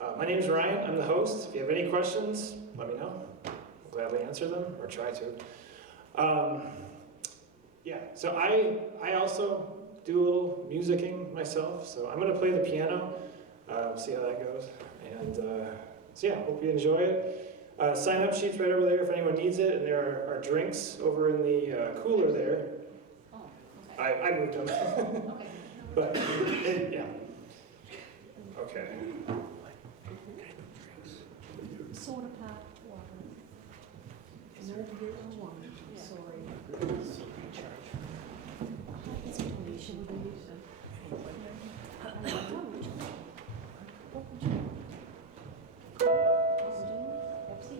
My name is Ryan. I'm the host. If you have any questions, let me know. I'll gladly answer them, or try to. Yeah, so I also do a little musicking myself, so I'm going to play the piano, see how that goes. And so yeah, hope you enjoy it. Sign-up sheets right over there if anyone needs it, and there are drinks over in the cooler there. Oh, okay. I moved them. Okay. But, yeah. Okay. Soda pop, water. No beer or wine, sorry. It's a donation. What would you like? Pepsi?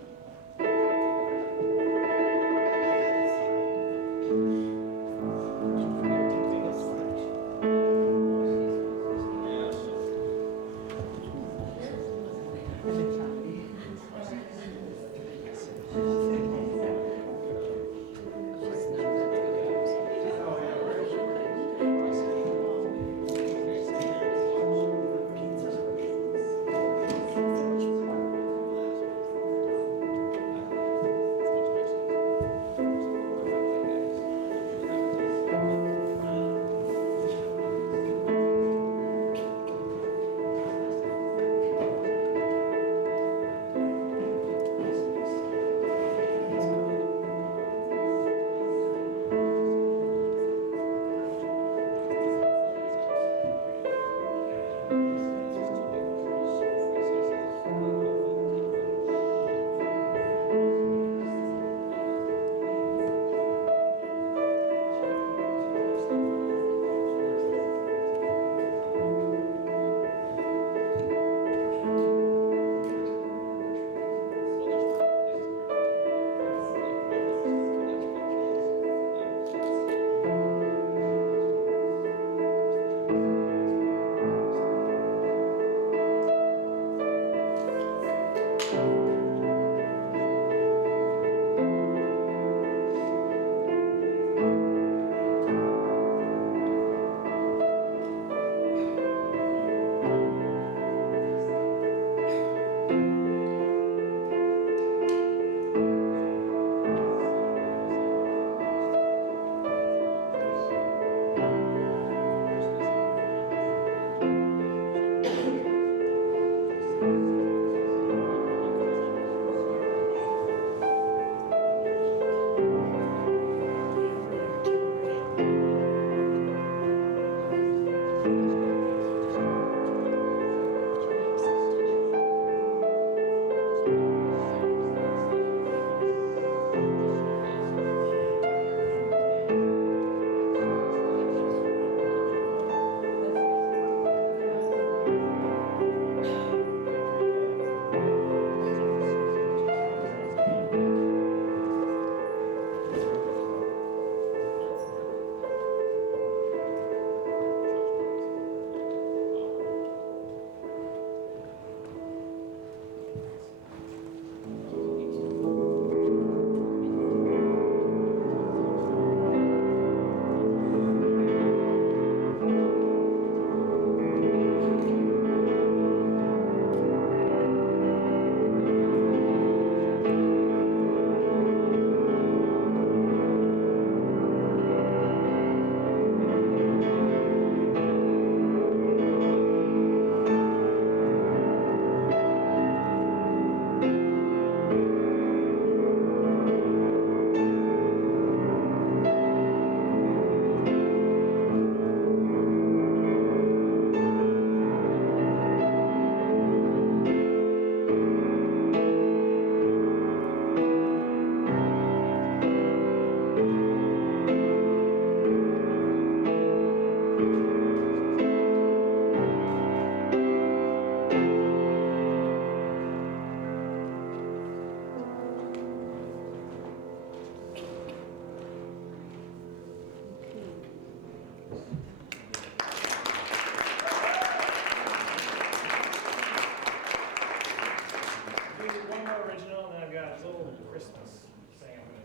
Christmas thing I'm going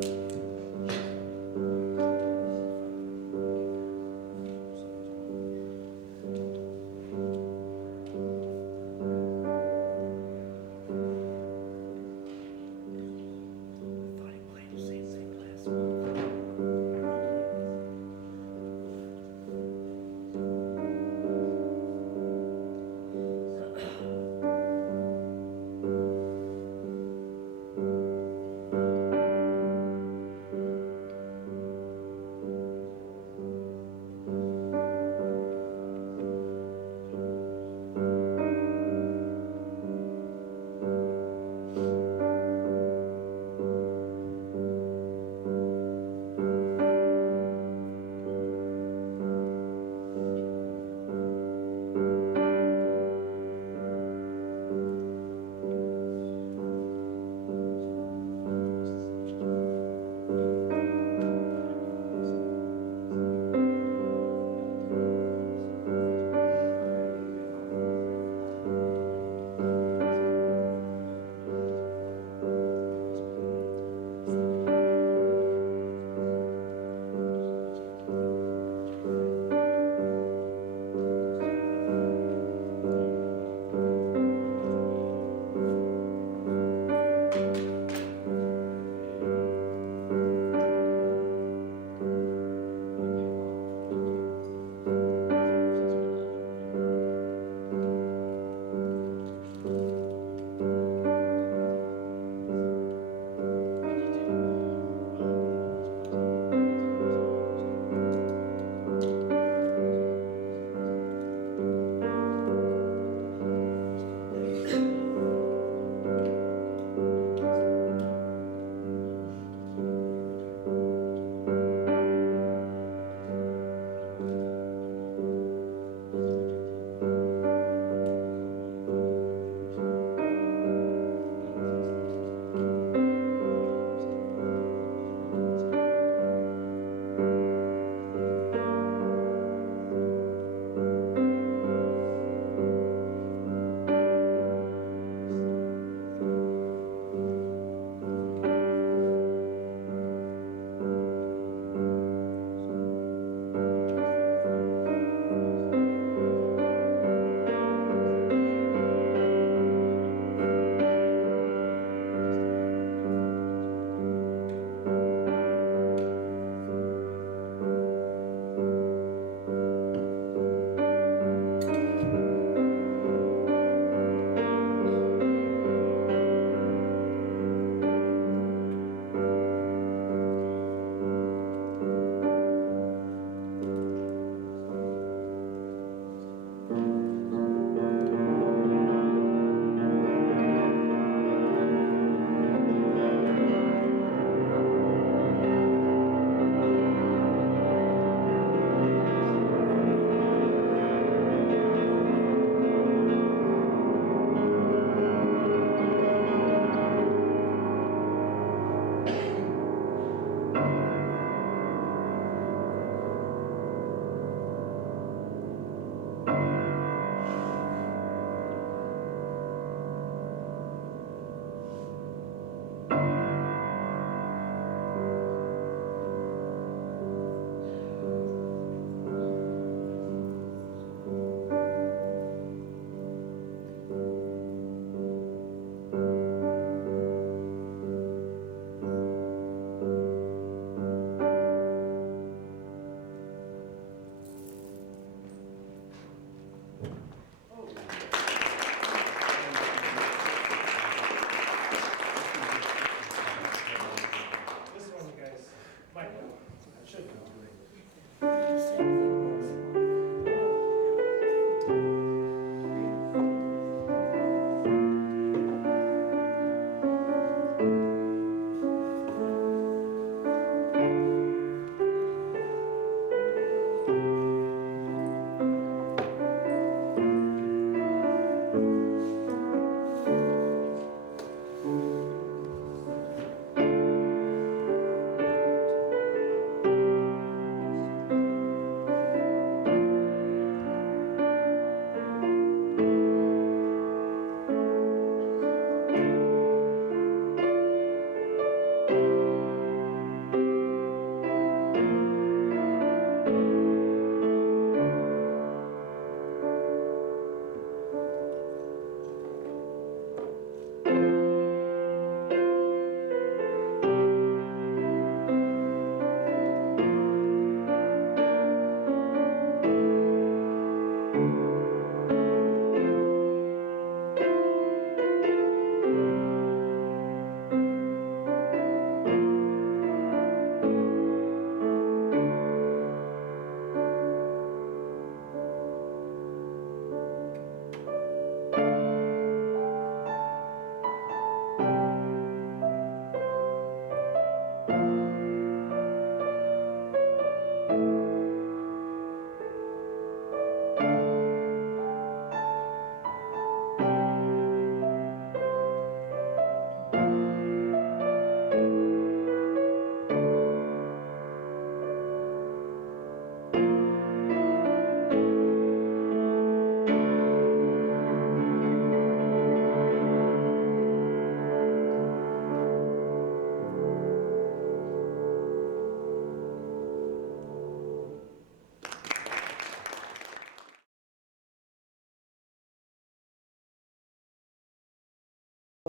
to do.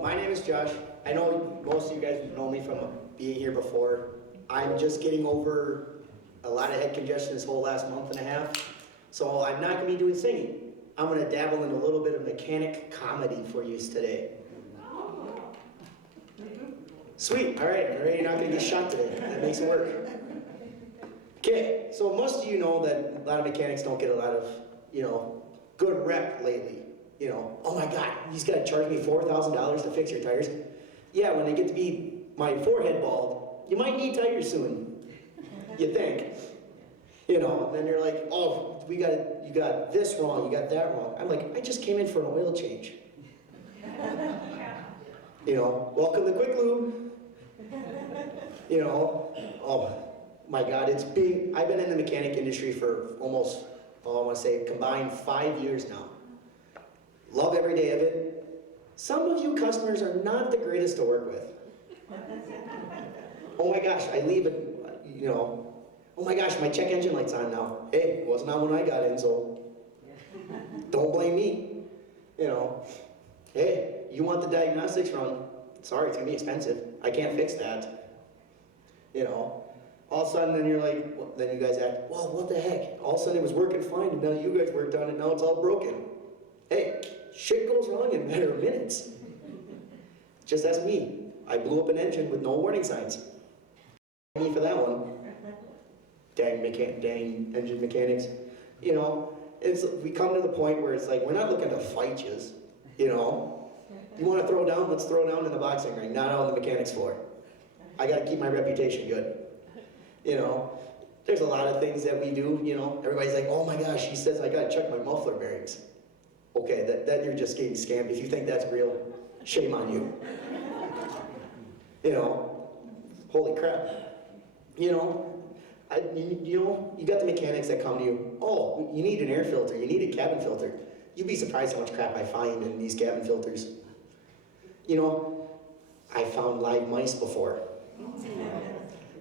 My name is Josh. I know most of you guys know me from being here before. I'm just getting over a lot of head congestion this whole last month and a half. So I'm not going to be doing singing. I'm going to dabble in a little bit of mechanic comedy for you today. Sweet. All right. I'm ready not to get shot today. That makes it work. Okay. So most of you know that a lot of mechanics don't get a lot of, good rep lately. Oh my God, he's got to charge me $4,000 to fix your tires. Yeah, when they get to be my forehead bald, you might need tires soon. You think? Then you're like, oh, you got this wrong, you got that wrong. I'm like, I just came in for an oil change. Welcome to Quick Lube. Oh my God, I've been in the mechanic industry for almost, I want to say combined 5 years now. Love every day of it. Some of you customers are not the greatest to work with. Oh my gosh, I leave it, oh my gosh, my check engine light's on now. Hey, it wasn't on when I got in, so don't blame me. Hey, you want the diagnostics run? Sorry, it's gonna be expensive. I can't fix that. All of a sudden then you're like, well, then you guys act, well, what the heck? All of a sudden it was working fine, and now you guys worked on it, now it's all broken. Hey, shit goes wrong in a matter of minutes. Just ask me. I blew up an engine with no warning signs. Me for that one. Dang engine mechanics. We come to the point where it's like, we're not looking to fight yous. You want to throw down? Let's throw down in the boxing ring, not on the mechanics floor. I got to keep my reputation good. There's a lot of things that we do. Everybody's like, oh my gosh, he says I got to check my muffler bearings. Okay, that you're just getting scammed. If you think that's real, shame on you. Holy crap. You got the mechanics that come to you. Oh, you need an air filter. You need a cabin filter. You'd be surprised how much crap I find in these cabin filters. I found live mice before.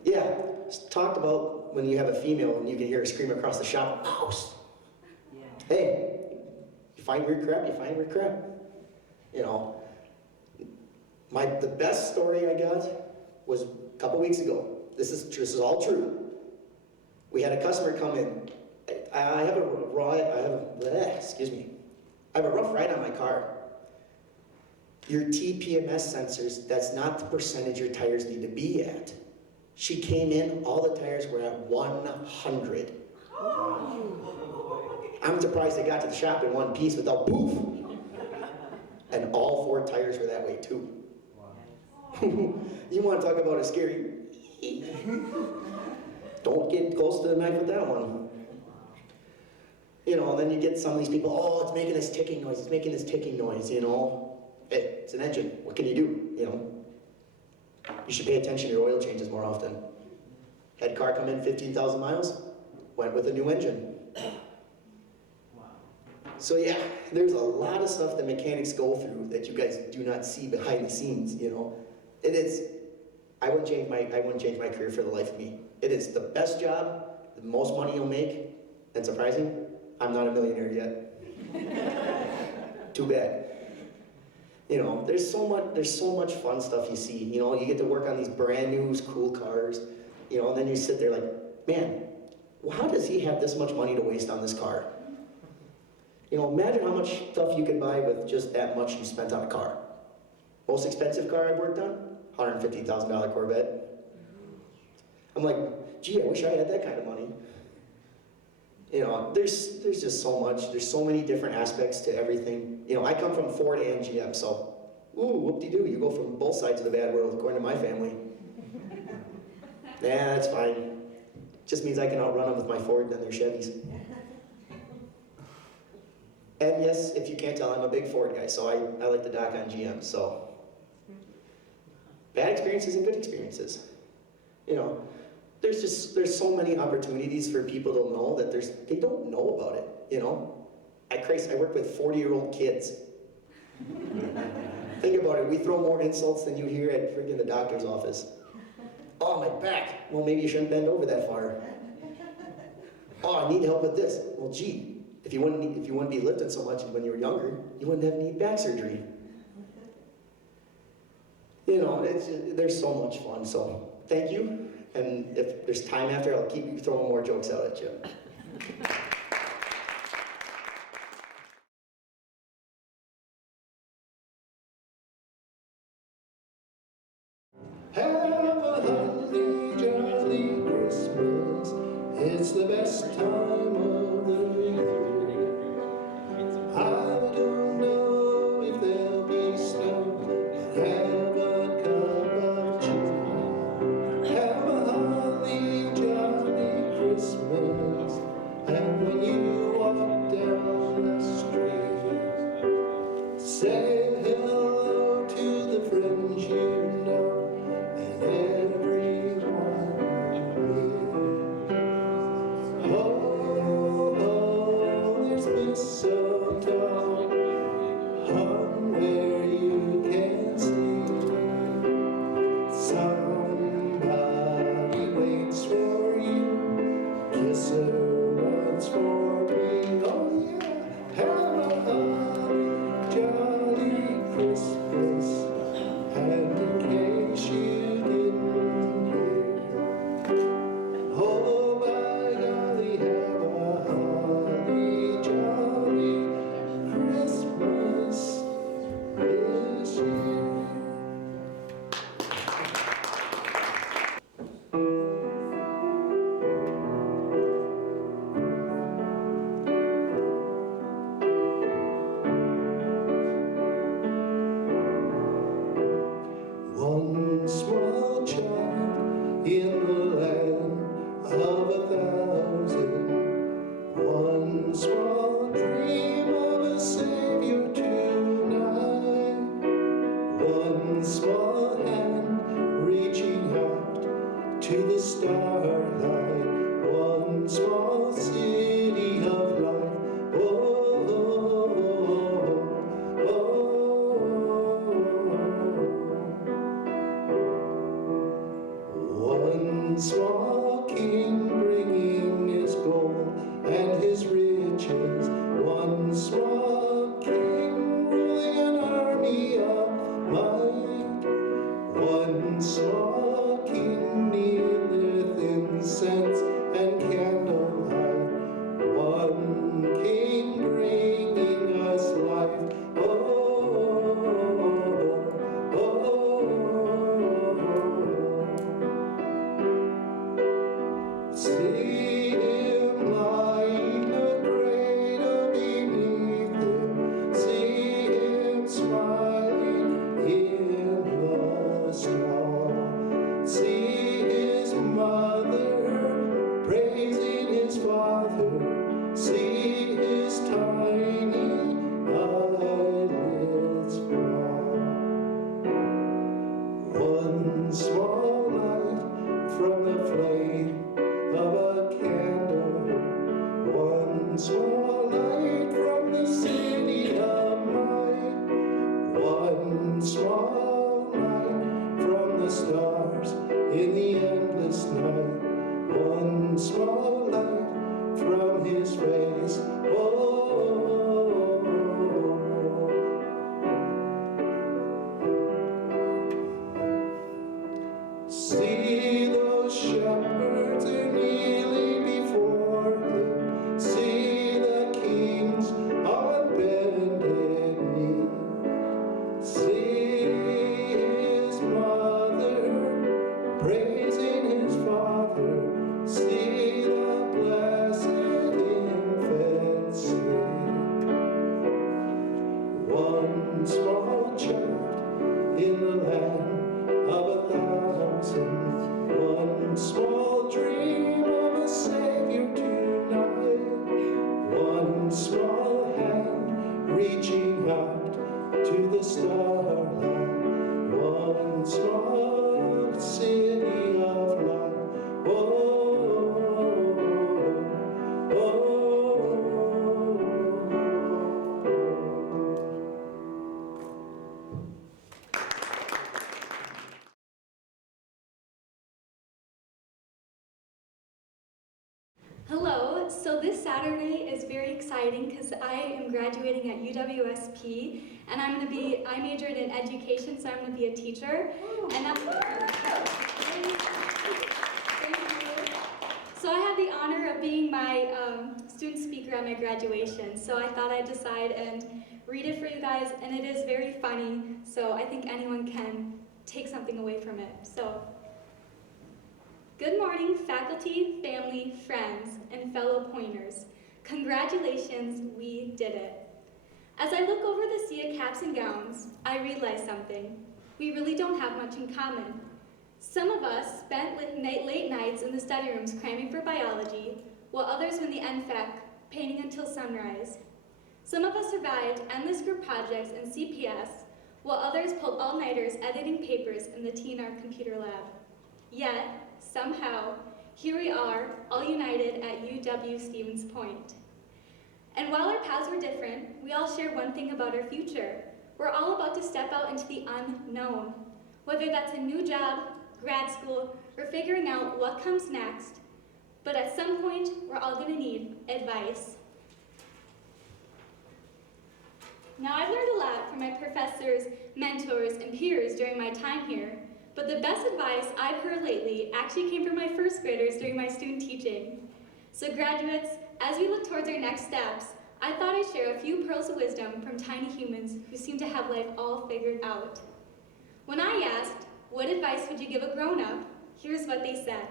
Yeah, talked about when you have a female and you can hear her scream across the shop, mouse. Hey. You find weird crap, you find weird crap. The best story I got was a couple weeks ago. This is all true. We had a customer come in. I have a rough ride on my car. Your TPMS sensors, that's not the percentage your tires need to be at. She came in, all the tires were at 100. I'm surprised they got to the shop in one piece without poof. And all 4 tires were that way too. Wow. You want to talk about a scary? Don't get close to the knife with that one. Then you get some of these people, oh, it's making this ticking noise, it's making this ticking noise, Hey, it's an engine, what can you do, You should pay attention to your oil changes more often. Had car come in 15,000 miles, went with a new engine. So yeah, there's a lot of stuff that mechanics go through that you guys do not see behind the scenes, It is, I wouldn't change my career for the life of me. It is the best job, the most money you'll make, and surprising, I'm not a millionaire yet. Too bad. There's so much fun stuff you see. You get to work on these brand new, cool cars, and then you sit there like, man, how does he have this much money to waste on this car? Imagine how much stuff you could buy with just that much you spent on a car. Most expensive car I've worked on, $150,000 Corvette. I'm like, gee, I wish I had that kind of money. There's just so much. There's so many different aspects to everything. I come from Ford and GM, so, whoop-de-doo, you go from both sides of the bad world, according to my family. Nah, that's fine. Just means I can outrun them with my Ford and their Chevys. And yes, if you can't tell, I'm a big Ford guy, so I like to dock on GM, so. Bad experiences and good experiences. There's so many opportunities for people to know that they don't know about it, I work with 40-year-old kids. Think about it, we throw more insults than you hear at freaking the doctor's office. Oh, my back. Well, maybe you shouldn't bend over that far. Oh, I need help with this. Well, gee, if you wouldn't be lifting so much when you were younger, you wouldn't have need back surgery. You know, there's so much fun. So thank you. And if there's time after, I'll keep throwing more jokes out at you. Have a holly jolly Christmas. It's the best time of the year. I don't know if there'll be snow, but have a cup of cheer. Have a holly jolly Christmas. And when you walk down the street, say hello to the friends you know. Mistletoe hung where you can see. Somebody waits for you. Kiss her once for me. Oh yeah, have a jolly Christmas. And in case you didn't hear, oh by golly, have a holly jolly Christmas this year. One small child in the land of 1,000. One small dream of a Savior tonight. One small hand reaching out to the starlight. One small city of light. Oh, oh, oh, oh, oh. One small king bringing his gold and his riches. One small king ruling an army of might. One small king needeth incense and candlelight. One king bringing us life. Oh, oh, oh, oh. See him lying a cradle beneath him. See him smiling in the stall. See his mother praising his father. See his tiny eyelids fall. One small light from the flame of a candle. One small light from the city of might. One small light from the stars in the endless night. One small light from his face. Oh, see those shepherds are kneeling before him. See the kings on bended knee. See his mother praising his father. See the blessed infant sleep. One small child in the land of 1,000. One small dream of a Savior tonight. One small hand reaching out to the starlight. One small city of light. Oh, oh, oh, oh. Hello, So this Saturday is very exciting because I am graduating at UWSP, and I majored in education, so I'm going to be a teacher. And so I had the honor of being my student speaker at my graduation. So I thought I'd decide and read it for you guys, and it is very funny. So I think anyone can take something away from it. So. Good morning, faculty, family, friends, and fellow pointers. Congratulations, we did it. As I look over the sea of caps and gowns, I realize something. We really don't have much in common. Some of us spent late nights in the study rooms cramming for biology, while others were in the NFAC painting until sunrise. Some of us survived endless group projects in CPS, while others pulled all-nighters editing papers in the TNR computer lab. Yet, somehow, here we are, all united at UW-Stevens Point. And while our paths were different, we all share one thing about our future. We're all about to step out into the unknown. Whether that's a new job, grad school, or figuring out what comes next, but at some point, we're all gonna need advice. Now, I've learned a lot from my professors, mentors, and peers during my time here, but the best advice I've heard lately actually came from my first graders during my student teaching. So graduates, as we look towards our next steps, I thought I'd share a few pearls of wisdom from tiny humans who seem to have life all figured out. When I asked, what advice would you give a grown-up? Here's what they said.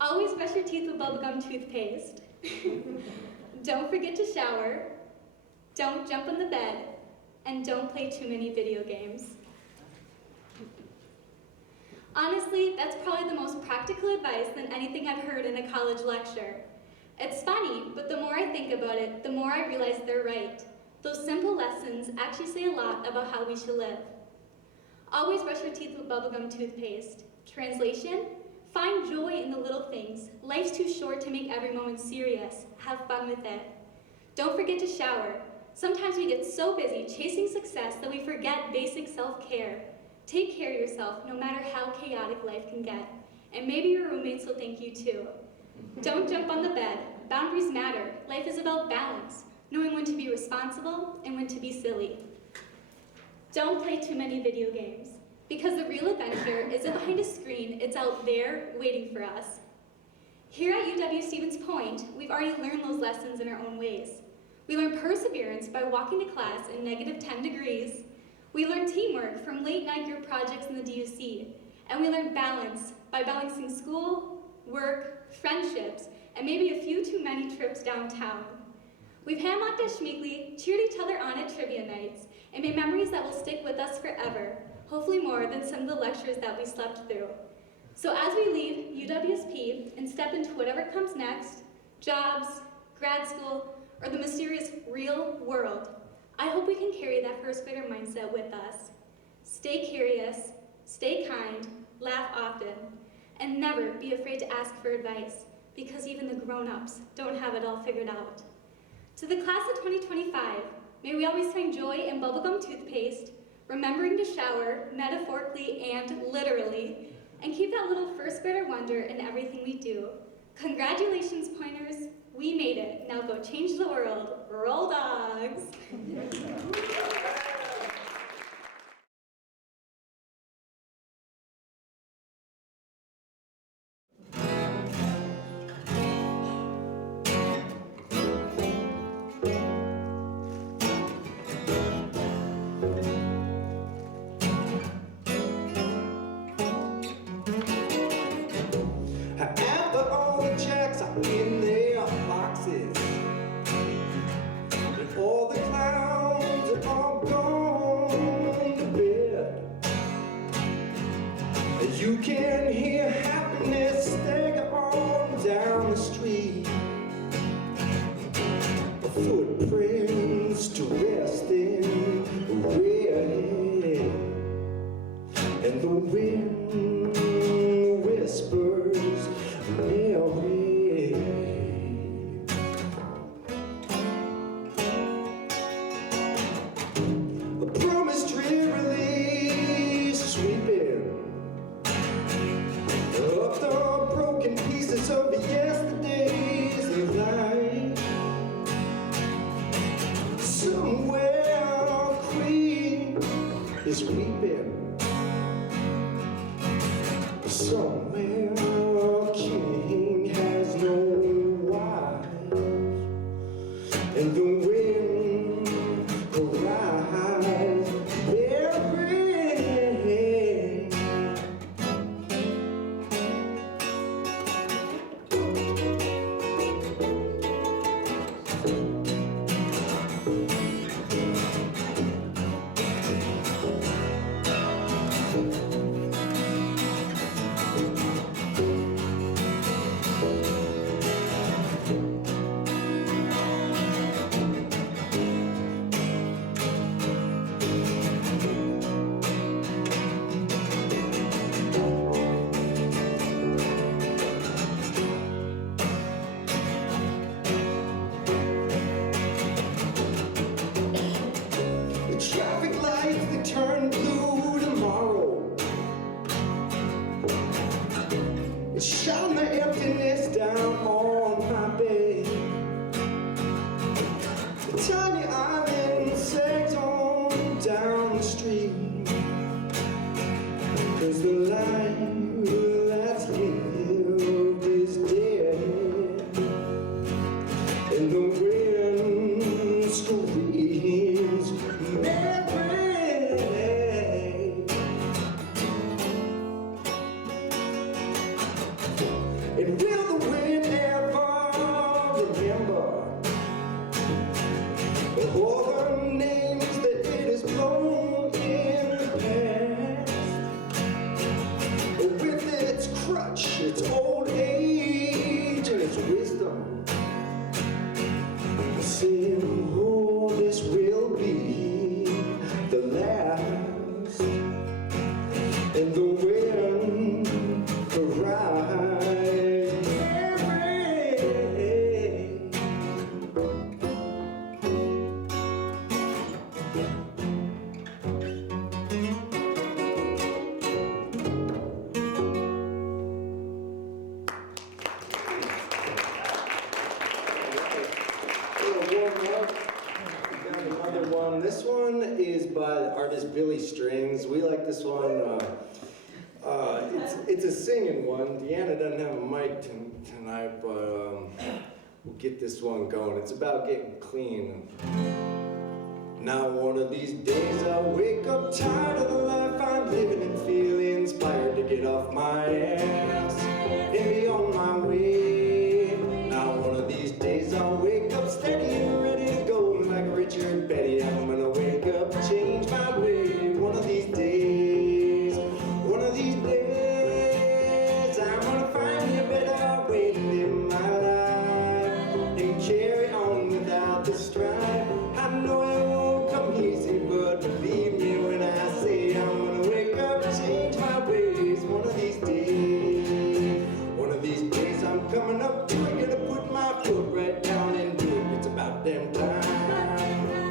Always brush your teeth with bubblegum toothpaste. Don't forget to shower. Don't jump on the bed. And don't play too many video games. Honestly, that's probably the most practical advice than anything I've heard in a college lecture. It's funny, but the more I think about it, the more I realize they're right. Those simple lessons actually say a lot about how we should live. Always brush your teeth with bubblegum toothpaste. Translation, find joy in the little things. Life's too short to make every moment serious. Have fun with it. Don't forget to shower. Sometimes we get so busy chasing success that we forget basic self-care. Take care of yourself, no matter how chaotic life can get. And maybe your roommates will thank you too. Don't jump on the bed. Boundaries matter. Life is about balance, knowing when to be responsible and when to be silly. Don't play too many video games, because the real adventure isn't behind a screen, it's out there waiting for us. Here at UW-Stevens Point, we've already learned those lessons in our own ways. We learn perseverance by walking to class in -10 degrees. We learn teamwork from late-night group projects in the DUC, and we learn balance by balancing school, work, friendships, and maybe a few too many trips downtown. We've hammocked at Schmeekly, cheered each other on at trivia nights, and made memories that will stick with us forever, hopefully more than some of the lectures that we slept through. So as we leave UWSP and step into whatever comes next, jobs, grad school, or the mysterious real world, I hope we can carry that first grader mindset with us. Stay curious, stay kind, laugh often, and never be afraid to ask for advice, because even the grown-ups don't have it all figured out. To the class of 2025, may we always find joy in bubblegum toothpaste, remembering to shower, metaphorically and literally, and keep that little first grader wonder in everything we do. Congratulations, pointers. We made it. Now go change the world. Roll dogs. After all the checks are in their boxes, and all the clowns and all is weeping. Somewhere a king has no wife, and the wind arrives bearing. The traffic lights that turn blue tomorrow, it shone the emptiness down on my bed. The tiny island sags on down the street, 'cause the life that's lived is dead, and the wind screams Mary. And will the wind ever remember all the names that it has blown in the past? With its crutch, its old age, and its wisdom, saying, oh, this will be the last. And the wind arrives Mary. Another one. This one is by the artist Billy Strings. We like this one. It's a singing one. Deanna doesn't have a mic tonight, but we'll get this one going. It's about getting clean. Now one of these days I wake up tired of the life I'm living and feel inspired to get off my ass and be on my way. Now one of these days I'll wake up steady and ready to go like Richard Betty. I'm gonna wake up, change my way. One of these days, one of these days, I'm gonna find me a better way to live my life and carry on without the strife. I know it won't come easy, but believe me when I say I'm gonna wake up, change my ways. One of these days I'm coming up to it, gonna put my foot right down and do it. It's about damn time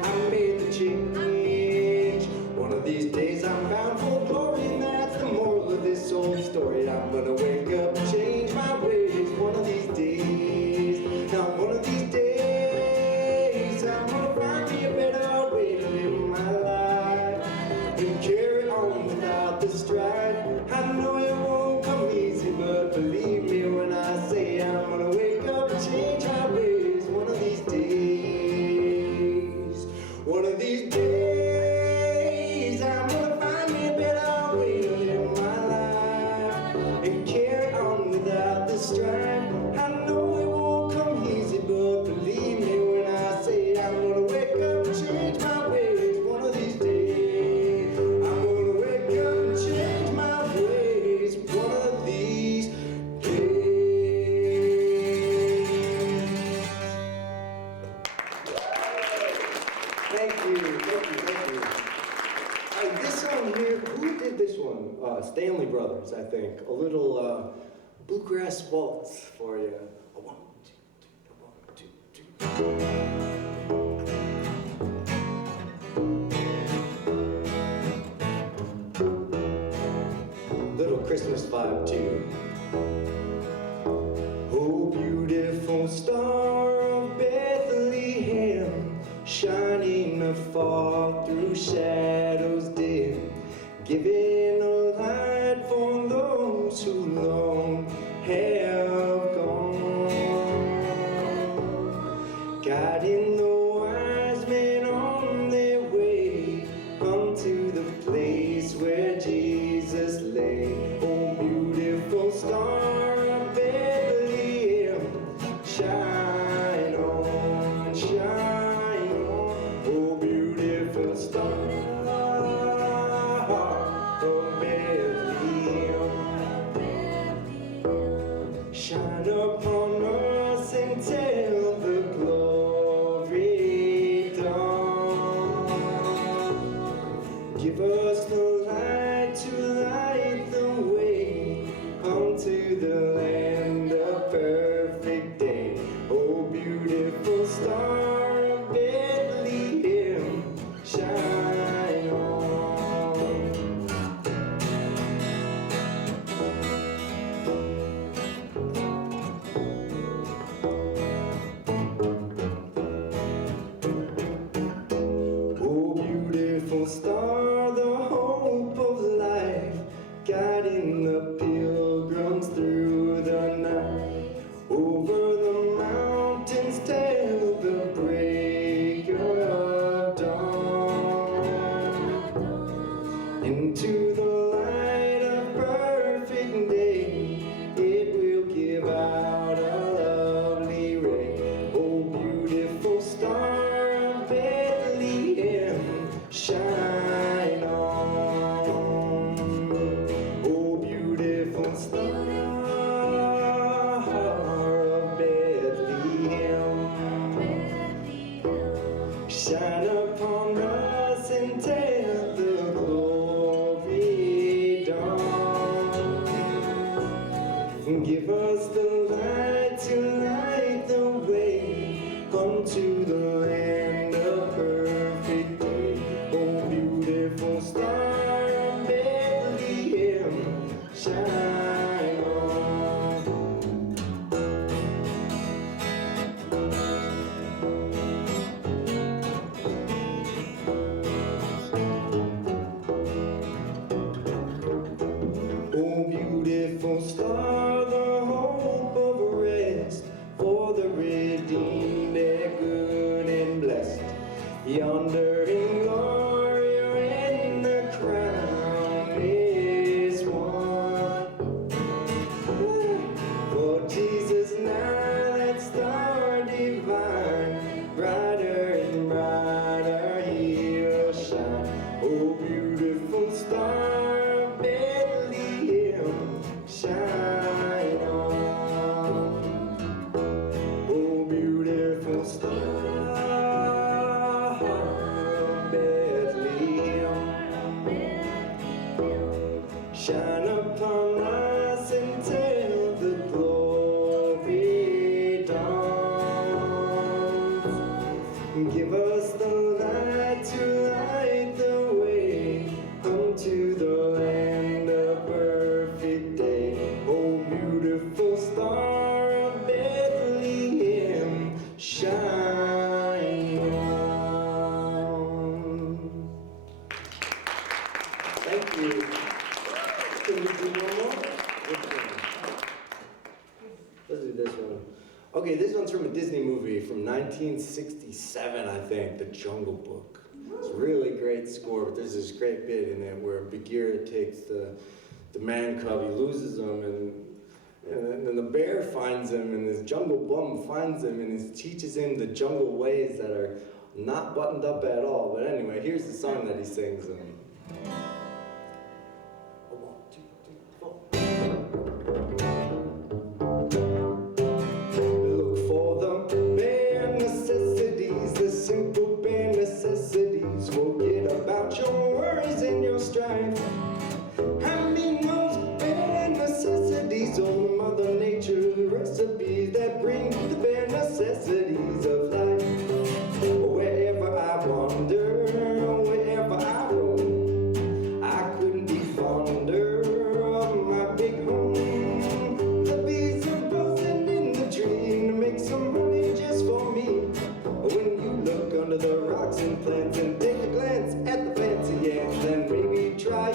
I made the change. One of these days I'm bound for glory, and that's the moral of this old story. I'm gonna wake up, change my ways. One of these days, now one of these days, I'm gonna find me a better way to live my life and carry on without the strife. I know it won't come easy, but believe me when I say I'm gonna wake up, change my ways. One of these days, one of these days, I'm gonna find me a better way to live my life and carry on without the strife. I know it won't come easy, but believe me when I say I'm gonna wake up and change my ways. One of these days, I'm gonna wake up and change my ways. One of these days. Thank you, thank you, thank you. This one here, who did this one? Stanley Brothers, I think. A little bluegrass waltz for you. A 1, 2, 3, a 1, 2, 2. Little Christmas vibe too. Oh, beautiful star of Bethlehem, shining afar through shadows dim. giving a light for those who long have gone, guiding the wise men on their way unto the place where Jesus lay. Oh, beautiful star of Bethlehem, shine on, shine on. Oh, beautiful star of Bethlehem, shine upon us and tell the glory dawn. Give us the light to light the way unto the land of perfect day. Oh, beautiful star of Bethlehem, shine on. Oh, beautiful star, the hope of life, guiding the pilgrims through the night. Over the mountains till the break of dawn, into the light of perfect day, it will give out a lovely ray. Oh, beautiful star of Bethlehem, shine on. Oh, beautiful star of Bethlehem, shine upon us and tell the glory dawn. Give us the light to light the way unto the land of perfect day. Oh, beautiful star of Bethlehem, shine on. Oh, beautiful star, the hope of rest for the redeemed, they're good and blessed. Yonder in glory when the crown is won. For Jesus now, that star divine, brighter and brighter he'll shine. Oh, beautiful star of Bethlehem, shine on. Oh, beautiful star of Bethlehem, shine upon us and tell the glory dawn. Give us the light to light the way unto the land of perfect day. Oh, beautiful star of Bethlehem, shine on. Thank you. Can we do one more? Which one? Let's do this one. Okay, this one's from a Disney movie from 1967, I think, The Jungle Book. It's a really great score, but there's this great bit in it where Bagheera takes the man cub, he loses him, and then the bear finds him, and this jungle bum finds him, and he teaches him the jungle ways that are not buttoned up at all. But anyway, here's the song that he sings. One, two, three, four. Look for the bare necessities, the simple bare necessities. Forget about your worries and your strife. I mean those bare necessities, oh Mother Nature's recipes that bring the bare necessities of life. Wherever I wander, wherever I roam, I couldn't be fonder of my big home. The bees are buzzing in the tree to make some honey just for me. When you look under the rocks and plants and take a glance at the fancy ants, then maybe try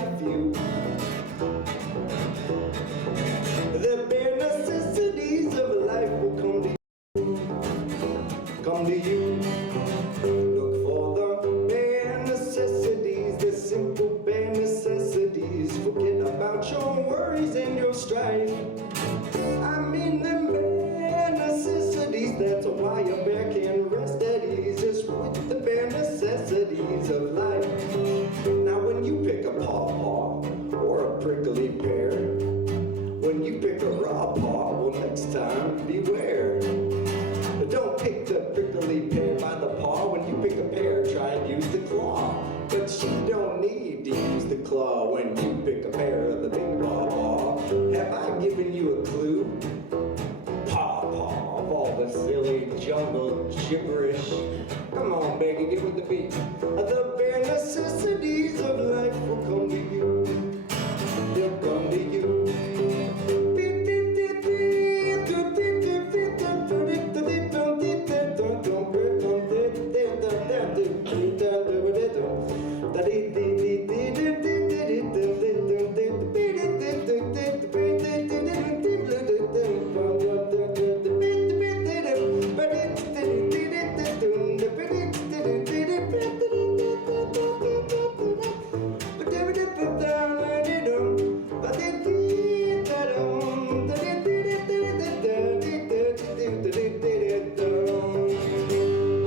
feet. The bare necessities of life will come to you. They'll come to you.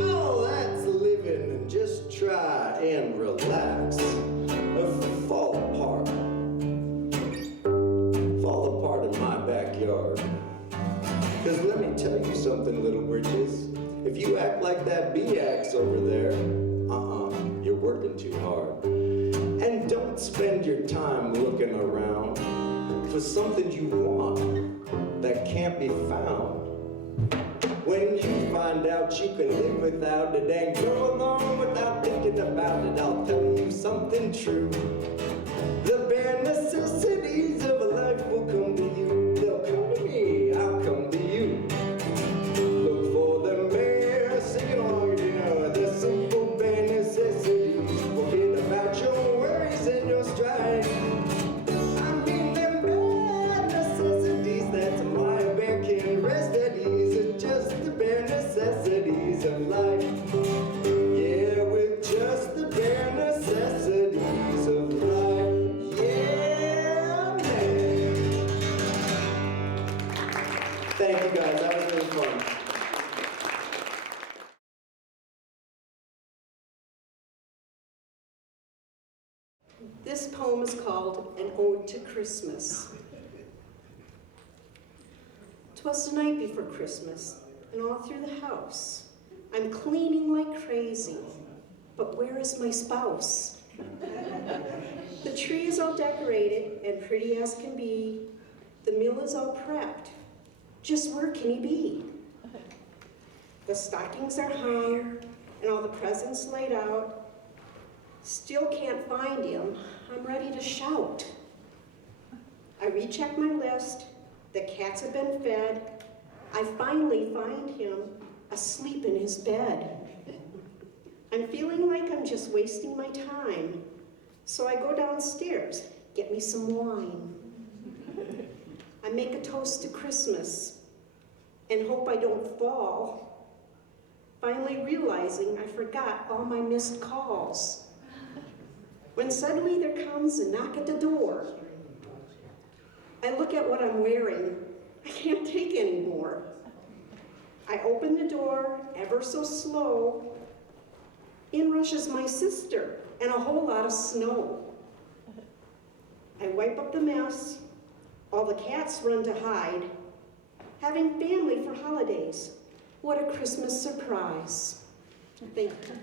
Oh, that's living, and just try and relax. Fall apart. Fall apart in my backyard. Cause let me tell you something, little britches. If you act like that B-axe over there, you're working too hard. And don't spend your time looking around for something you want that can't be found. When you find out you can live without it and go along without thinking about it, I'll tell you something true. The bare necessities of a life will come to you. They'll come to me, I'll come to you. Look for the bare, sing it along, you know, the simple bare necessities. Forget about your worries and your strife. I mean them bare necessities, that's why a bear can rest at ease. It's just the bare necessities of life. Yeah, with just the bare necessities of life. Yeah, man. Thank you guys, that was really fun. This poem is called An Ode to Christmas. 'Twas the night before Christmas, and all through the house, I'm cleaning like crazy, but where is my spouse? The tree is all decorated and pretty as can be. The meal is all prepped. Just where can he be? The stockings are hung and all the presents laid out. Still can't find him. I'm ready to shout. I recheck my list. The cats have been fed. I finally find him asleep in his bed. I'm feeling like I'm just wasting my time. So I go downstairs, get me some wine. I make a toast to Christmas and hope I don't fall. Finally realizing I forgot all my missed calls. When suddenly there comes a knock at the door. I look at what I'm wearing. I can't take anymore. I open the door ever so slow. In rushes my sister and a whole lot of snow. I wipe up the mess. All the cats run to hide. Having family for holidays. What a Christmas surprise. Thank you.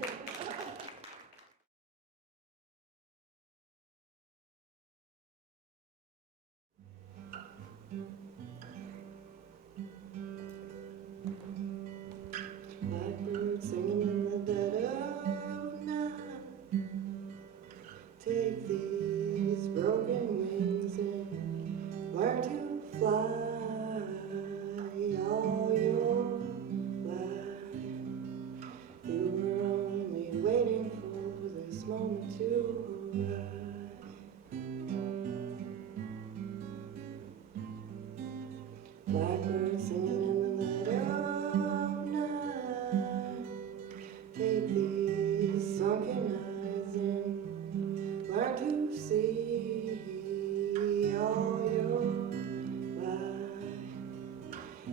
Blackbird singing in the dead of night. Take these broken wings and learn to fly all your life. You were only waiting for this moment to arrive. Blackbird singing in the dead of night. Take these sunken eyes and learn to see all your life.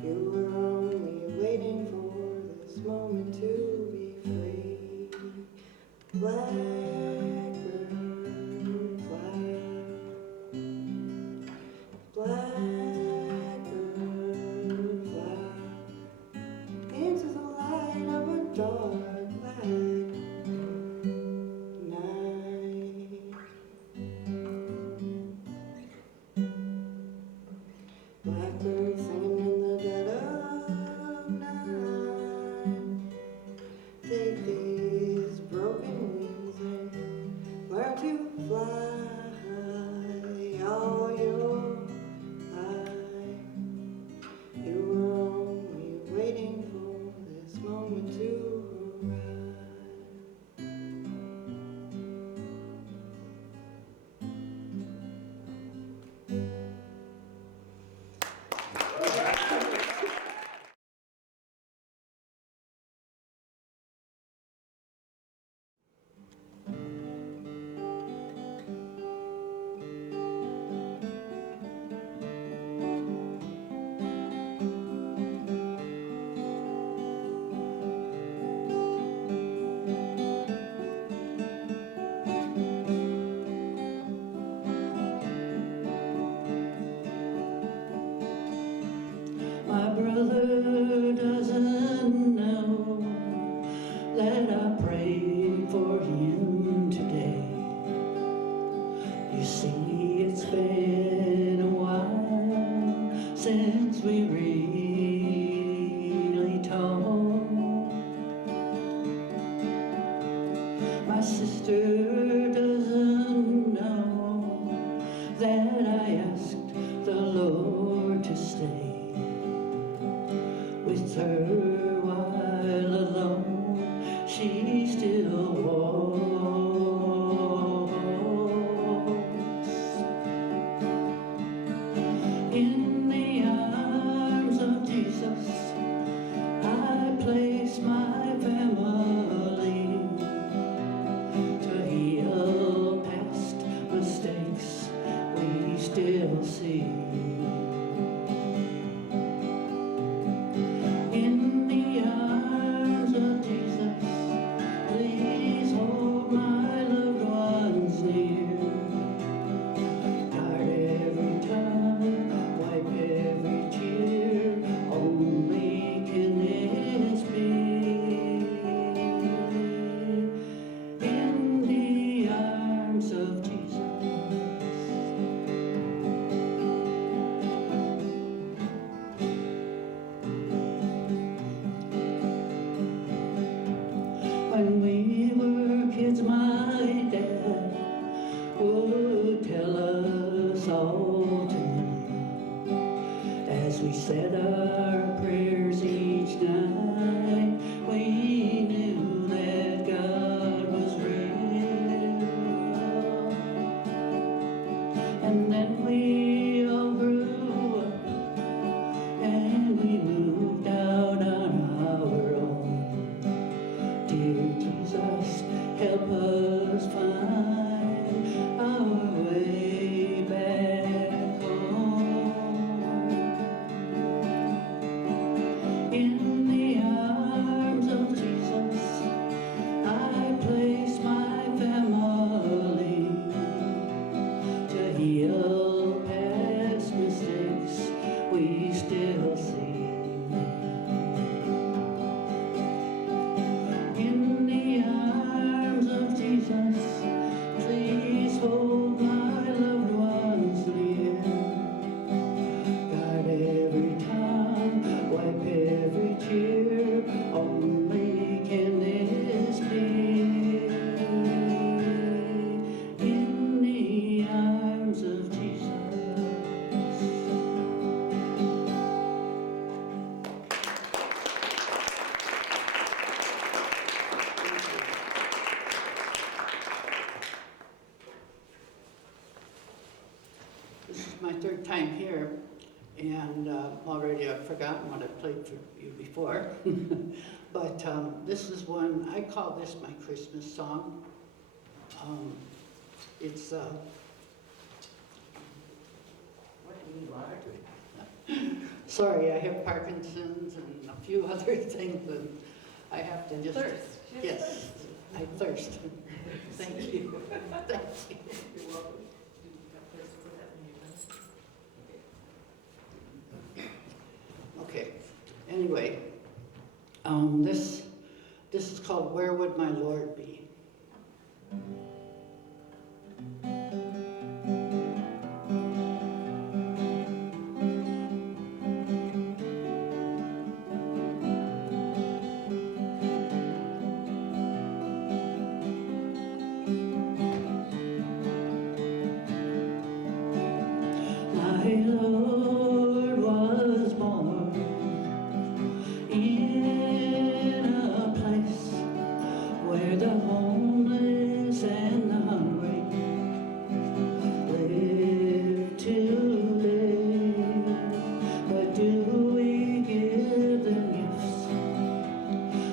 You were only waiting for this moment to be free. Blackbird fly. Blackbird fly into the light of a dark black night. to fly all your life. You were only waiting for this moment to arrive. My brother doesn't know that I prayed for him today. You see, it's been a while since we really talked. My sister doesn't know that I asked the Lord to stay with her while alone. She still walks in the arms of Jesus. I place my family to heal past mistakes we still see. In the arms of Jesus, please hold my loved ones near. Guard every tongue, wipe every tear. Only can this be. In the arms of Jesus. When we were kids, my dad would tell us all to kneel as we said our prayers each night. We knew that God was real, and then we all grew up and we moved out on our own. Dear Jesus, help us find our way back home. In the arms of Jesus, I place my family to heal past mistakes we still see. In the arms of Jesus, please hold my loved ones near. Guard every tongue, wipe every tear. Only can this be. In the arms of Jesus. This is my third time here, and already I've forgotten what I played for you before. But this is one, I call this my Christmas song. It's, sorry, I have Parkinson's and a few other things, and I have to just... Thirst. Yes, I thirst. Thank you. Thank you. You're welcome. Okay, anyway, this is called Where Would My Lord Be? Lord was born in a place where the homeless and the hungry live today. But do we give them gifts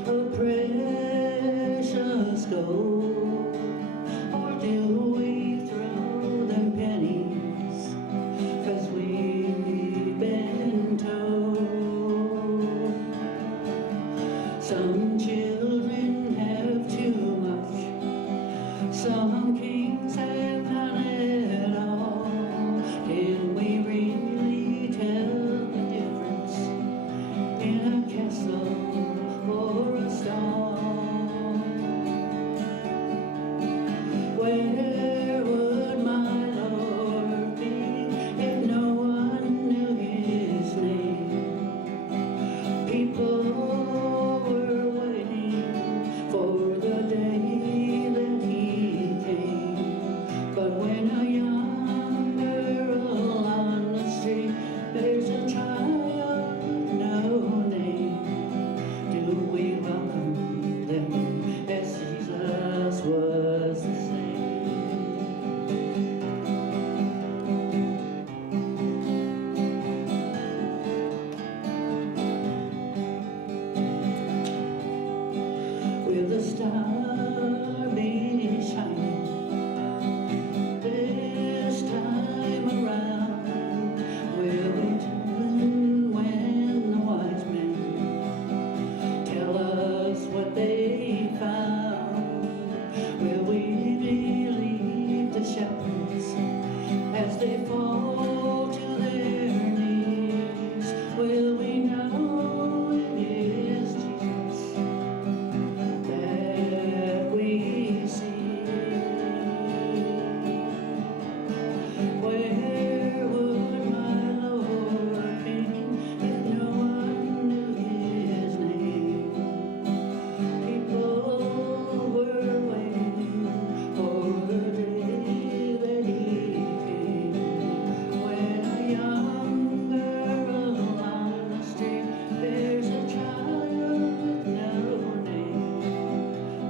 of precious gold, or do we throw them pennies? 'Cause we've been told some children have too much, some kings have none at all. Can we really tell the difference in a castle or a stall? Where would my Lord be if no one knew his name? People were waiting for the day that he came. But when a young girl on the street bears a child with no name, do we welcome them as Jesus was the same? Will the star be shining this time around? Will we turn when the wise men tell us what they found? Will we believe the shepherds as they fall to their knees? Will we know it is Jesus that we see? Where would my Lord be if no one knew his name? People were waiting for the day that he came. When a young girl on the street bears a child with no name,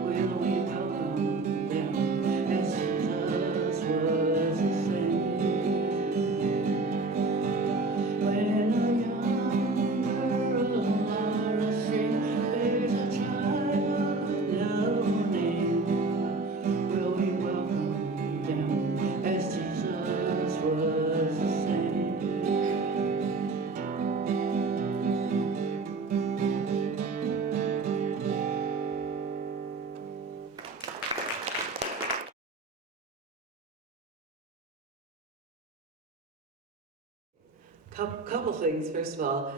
will we welcome them as Jesus was the same? When a young girl on the street bears a child with no name, will we welcome them as Jesus was the same? Couple things. First of all,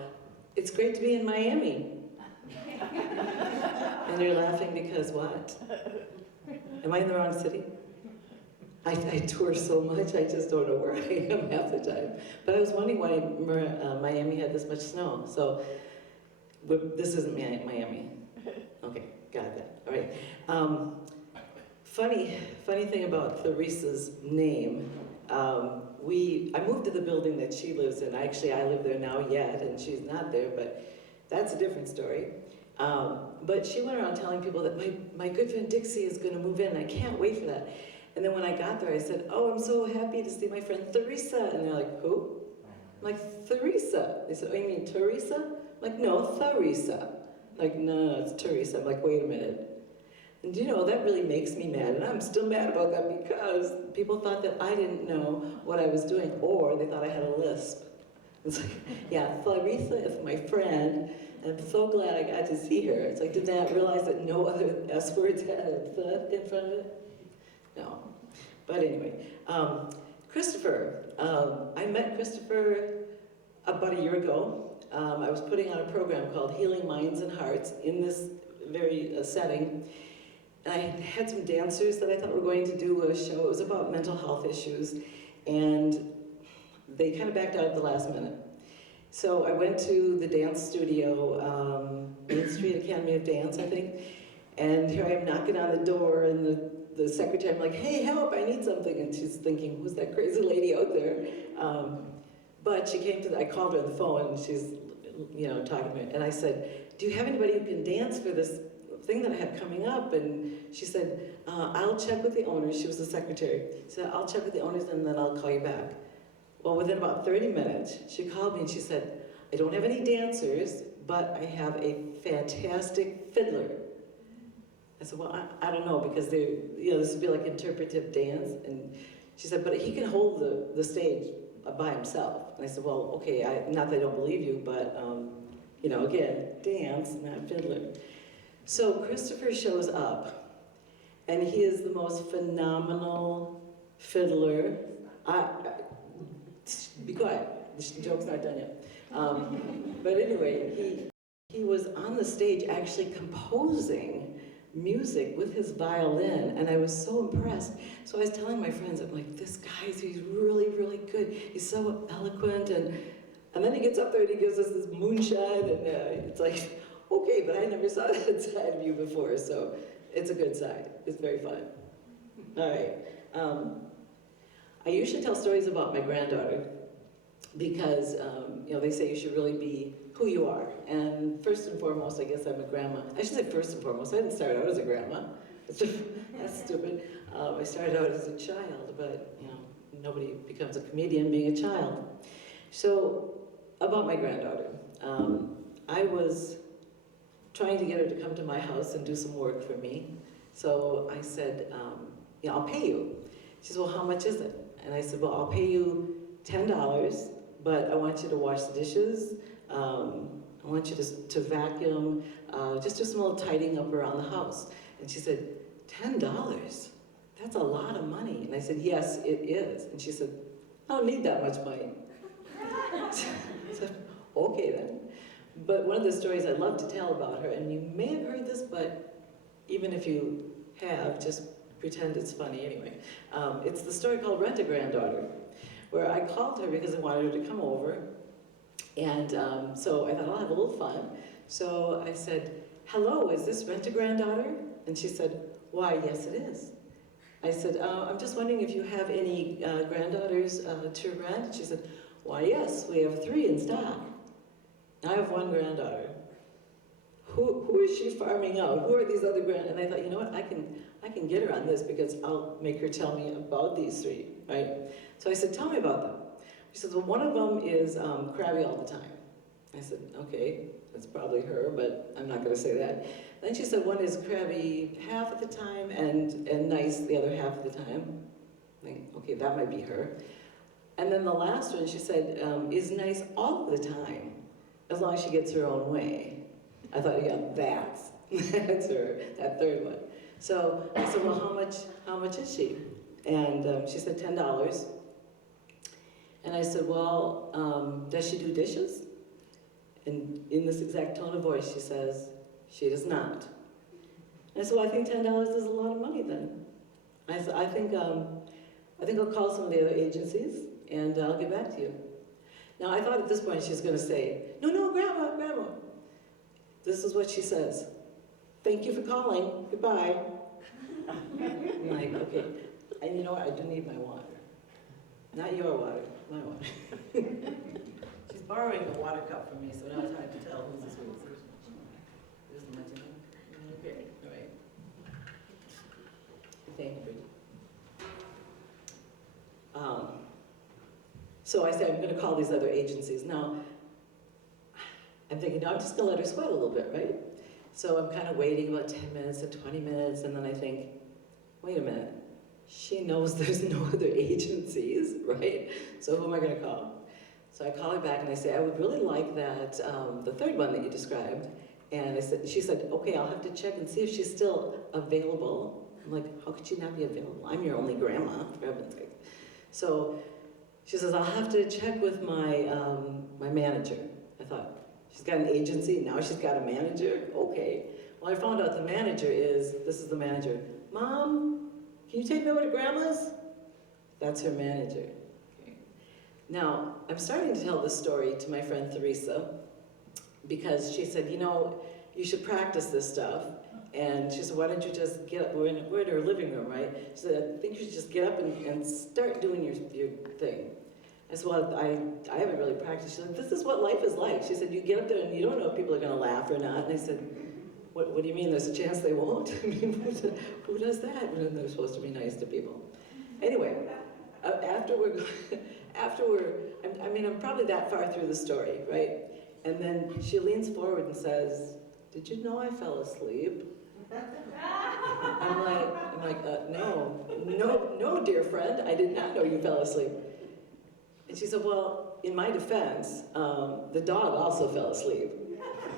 it's great to be in Miami. And you're laughing because what? Am I in the wrong city? I tour so much, I just don't know where I am half the time. But I was wondering why Miami had this much snow. So this isn't Miami. Okay, got that. All right. Funny thing about Clarissa's name. I moved to the building that she lives in. Actually, I live there now yet, and she's not there, but that's a different story. But she went around telling people that my good friend Dixie is going to move in, and I can't wait for that. And then when I got there, I said, oh, I'm so happy to see my friend Theresa. And they're like, who? I'm like, Theresa. They said, oh, you mean Teresa? I'm like, no, Theresa. I'm like, no, it's Teresa. I'm like, wait a minute. And you know, that really makes me mad, and I'm still mad about that because people thought that I didn't know what I was doing, or they thought I had a lisp. It's like, yeah, Clarissa is my friend, and I'm so glad I got to see her. It's like, did I realize that no other S words had a th in front of it? No. But anyway, Christopher. I met Christopher about a year ago. I was putting on a program called Healing Minds and Hearts in this very setting. And I had some dancers that I thought were going to do a show. It was about mental health issues, and they kind of backed out at the last minute. So I went to the dance studio, Main Street Academy of Dance, I think, and here I am knocking on the door, and the secretary, I'm like, hey, help, I need something. And she's thinking, who's that crazy lady out there? But she came to, I called her on the phone, and she's, talking to me, and I said, do you have anybody who can dance for this thing that I have coming up? And she said, I'll check with the owners. She was the secretary. She said, I'll check with the owners, and then I'll call you back. Well, within about 30 minutes, she called me, and she said, I don't have any dancers, but I have a fantastic fiddler. I said, well, I don't know, because this would be like interpretive dance. And she said, but he can hold the stage by himself. And I said, well, okay, not that I don't believe you, but, again, dance, not fiddler. So Christopher shows up, and he is the most phenomenal fiddler. Be quiet, the joke's not done yet. But anyway, he was on the stage actually composing music with his violin, and I was so impressed. So I was telling my friends, I'm like, this guy, he's really, really good. He's so eloquent, and then he gets up there and he gives us this moonshine, and it's like, okay, but I never saw that side of you before, so it's a good side. It's very fun. All right. I usually tell stories about my granddaughter because, they say you should really be who you are. And first and foremost, I guess I'm a grandma. I should say first and foremost, I didn't start out as a grandma. That's stupid. I started out as a child, but, nobody becomes a comedian being a child. So, about my granddaughter. I was trying to get her to come to my house and do some work for me. So I said, I'll pay you. She said, well, how much is it? And I said, well, I'll pay you $10, but I want you to wash the dishes. I want you to vacuum, just do some little tidying up around the house. And she said, $10? That's a lot of money. And I said, yes, it is. And she said, I don't need that much money. So, okay then. But one of the stories I love to tell about her, and you may have heard this, but even if you have, just pretend it's funny anyway. It's the story called Rent-A-Granddaughter, where I called her because I wanted her to come over. And so I thought, I'll have a little fun. So I said, hello, is this Rent-A-Granddaughter? And she said, why, yes it is. I said, I'm just wondering if you have any granddaughters to rent. She said, why, yes, we have 3 in stock. I have 1 granddaughter. Who is she farming out? Who are these other And I thought, you know what, I can get her on this because I'll make her tell me about these 3, right? So I said, tell me about them. She said, well, one of them is crabby all the time. I said, okay, that's probably her, but I'm not going to say that. Then she said, one is crabby half of the time and nice the other half of the time. I think, okay, that might be her. And then the last one, she said, is nice all the time, as long as she gets her own way. I thought, yeah, that's her, that 3rd one. So I said, well, how much is she? And she said $10. And I said, well, does she do dishes? And in this exact tone of voice, she says, she does not. And I said, well, I think $10 is a lot of money then. I said, I think I'll call some of the other agencies and I'll get back to you. Now, I thought at this point she was going to say, no, Grandma. This is what she says. Thank you for calling. Goodbye. I'm like, okay. And you know what? I do need my water. Not your water, my water. She's borrowing a water cup from me, so now it's hard to tell who's this. Isn't much in it? Okay, all right. Thank you, Bridget. So I said, I'm going to call these other agencies. Now, I'm thinking, no, I'm just going to let her sweat a little bit, right? So I'm kind of waiting about 10 minutes to 20 minutes, and then I think, wait a minute. She knows there's no other agencies, right? So who am I going to call? So I call her back and I say, I would really like that, the 3rd one that you described. And she said, okay, I'll have to check and see if she's still available. I'm like, how could she not be available? I'm your only grandma, for heaven's sake. So she says, I'll have to check with my manager. I thought, she's got an agency, now she's got a manager? Okay. Well, I found out the manager this is the manager. Mom, can you take me over to Grandma's? That's her manager. Okay. Now, I'm starting to tell this story to my friend Theresa because she said, you should practice this stuff. And she said, why don't you just get up? We're in her living room, right? She said, I think you should just get up and start doing your thing. I said, well, I haven't really practiced. She said, this is what life is like. She said, you get up there and you don't know if people are going to laugh or not. And I said, what do you mean there's a chance they won't? I mean, who does that when they're supposed to be nice to people? Anyway, I'm probably that far through the story, right? And then she leans forward and says, did you know I fell asleep? I'm like, no, dear friend, I did not know you fell asleep. And she said, well, in my defense, the dog also fell asleep.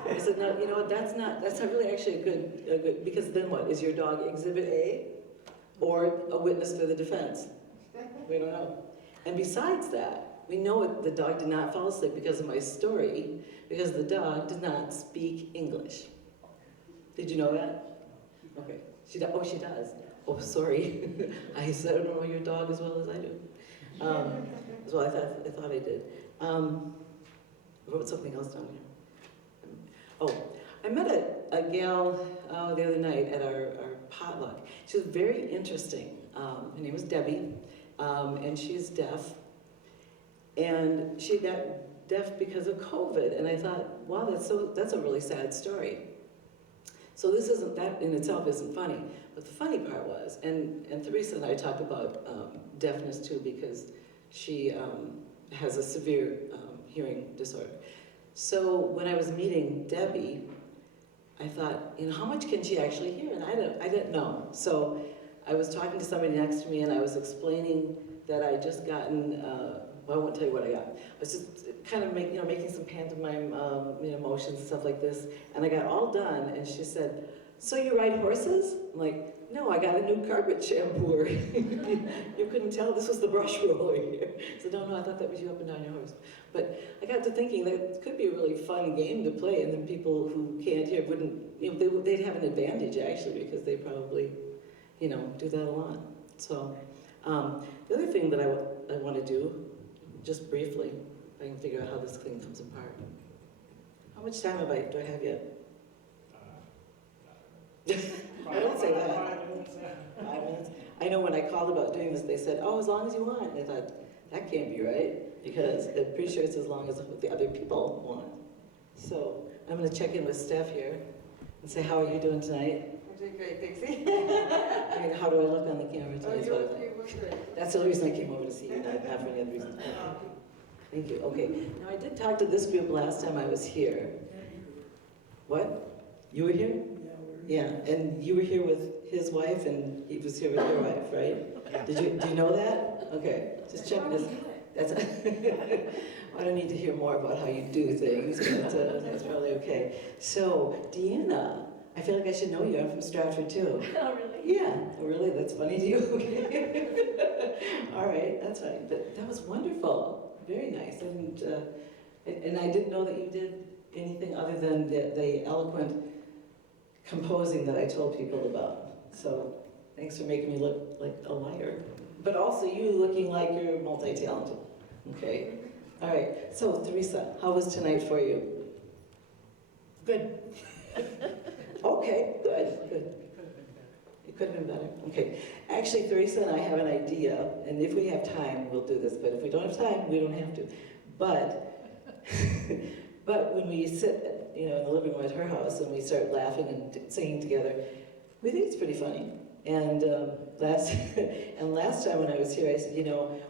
I said, no, you know what, that's not really actually a good, because then what, is your dog exhibit A or a witness for the defense? We don't know. And besides that, we know the dog did not fall asleep because of my story, because the dog did not speak English. Did you know that? Okay. She does. Oh, sorry. I said, I don't know your dog as well as I do. So I thought I did. I wrote something else down here. Oh, I met a gal the other night at our potluck. She was very interesting. Her name was Debbie, and she's deaf. And she got deaf because of COVID, and I thought, wow, that's a really sad story. So that in itself isn't funny, but the funny part was, and Theresa and I talked about deafness too, because she has a severe hearing disorder. So when I was meeting Debbie, I thought, how much can she actually hear? And I didn't know. So I was talking to somebody next to me, and I was explaining that I just gotten, I won't tell you what I got. I was just kind of making some pantomime motions and stuff like this. And I got all done, and she said, so you ride horses? I'm like, no, I got a new carpet shampooer. You couldn't tell this was the brush roller here. So no, I thought that was you up and down your horse. But I got to thinking that it could be a really fun game to play, and then people who can't hear wouldn't, they'd have an advantage actually, because they probably, do that a lot. So the other thing that I want to do, just briefly, if I can figure out how this thing comes apart. How much time do I have yet? I don't say that. 5 minutes. 5 minutes. I know when I called about doing this, they said, oh, as long as you want. And I thought, that can't be right, because I'm pretty sure it's as long as what the other people want. So I'm going to check in with Steph here and say, how are you doing tonight? I'm doing great, Pixie. I mean, how do I look on the camera tonight? You look great. That's the only reason I came over to see you, not for any other reason. Thank you. Okay. Now, I did talk to this group last time I was here. What? You were here? Yeah, and you were here with his wife, and he was here with your wife, right? Do you know that? Okay, just checking this. That's I don't need to hear more about how you do things, but that's probably okay. So, Deanna, I feel like I should know you. I'm from Stratford too. Oh, really? Yeah. Oh, really? That's funny to you? Okay. All right, that's fine. But that was wonderful. Very nice. And I didn't know that you did anything other than the eloquent composing that I told people about. So thanks for making me look like a liar. But also you looking like you're multi-talented. Okay? All right. So Theresa, how was tonight for you? Good. Okay, good. It could have been better. Okay. Actually, Theresa and I have an idea, and if we have time, we'll do this. But if we don't have time, we don't have to. But when we sit in the living room at her house and we start laughing and singing together, we think it's pretty funny. And last time when I was here, I said,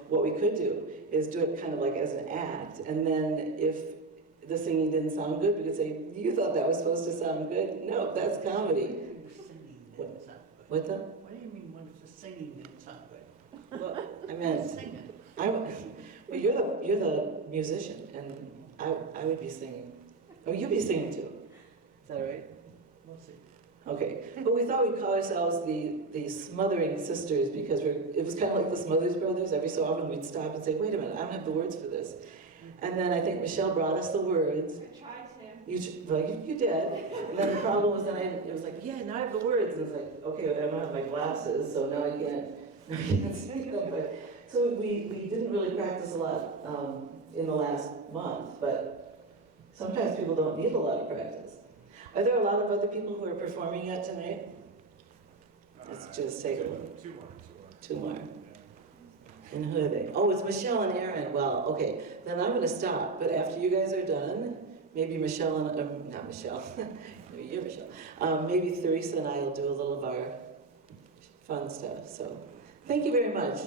what we could do is do it kind of like as an act, and then if the singing didn't sound good, we could say, you thought that was supposed to sound good? No, that's comedy. What the? What do you mean when it's the singing didn't sound good? Well, I meant, Singing. well, you're the musician, and I would be singing. Oh, you'd be singing too. Is that right? We'll see. Okay, but we thought we'd call ourselves the Smothering Sisters, because it was kind of like the Smothers Brothers. Every so often we'd stop and say, wait a minute, I don't have the words for this. And then I think Michelle brought us the words. I tried to. You did. And then the problem was it was like, yeah, now I have the words. And it's like, okay, I don't have my glasses, so now I can't sing them. But, so we didn't really practice a lot in the last month, but sometimes people don't need a lot of practice. Are there a lot of other people who are performing yet tonight? Let's just take a look. Two more. Two more. And who are they? Oh, it's Michelle and Aaron. Well, okay, then I'm gonna stop, but after you guys are done, maybe Michelle and, not Michelle, maybe you're Michelle. Maybe Theresa and I will do a little of our fun stuff, so thank you very much.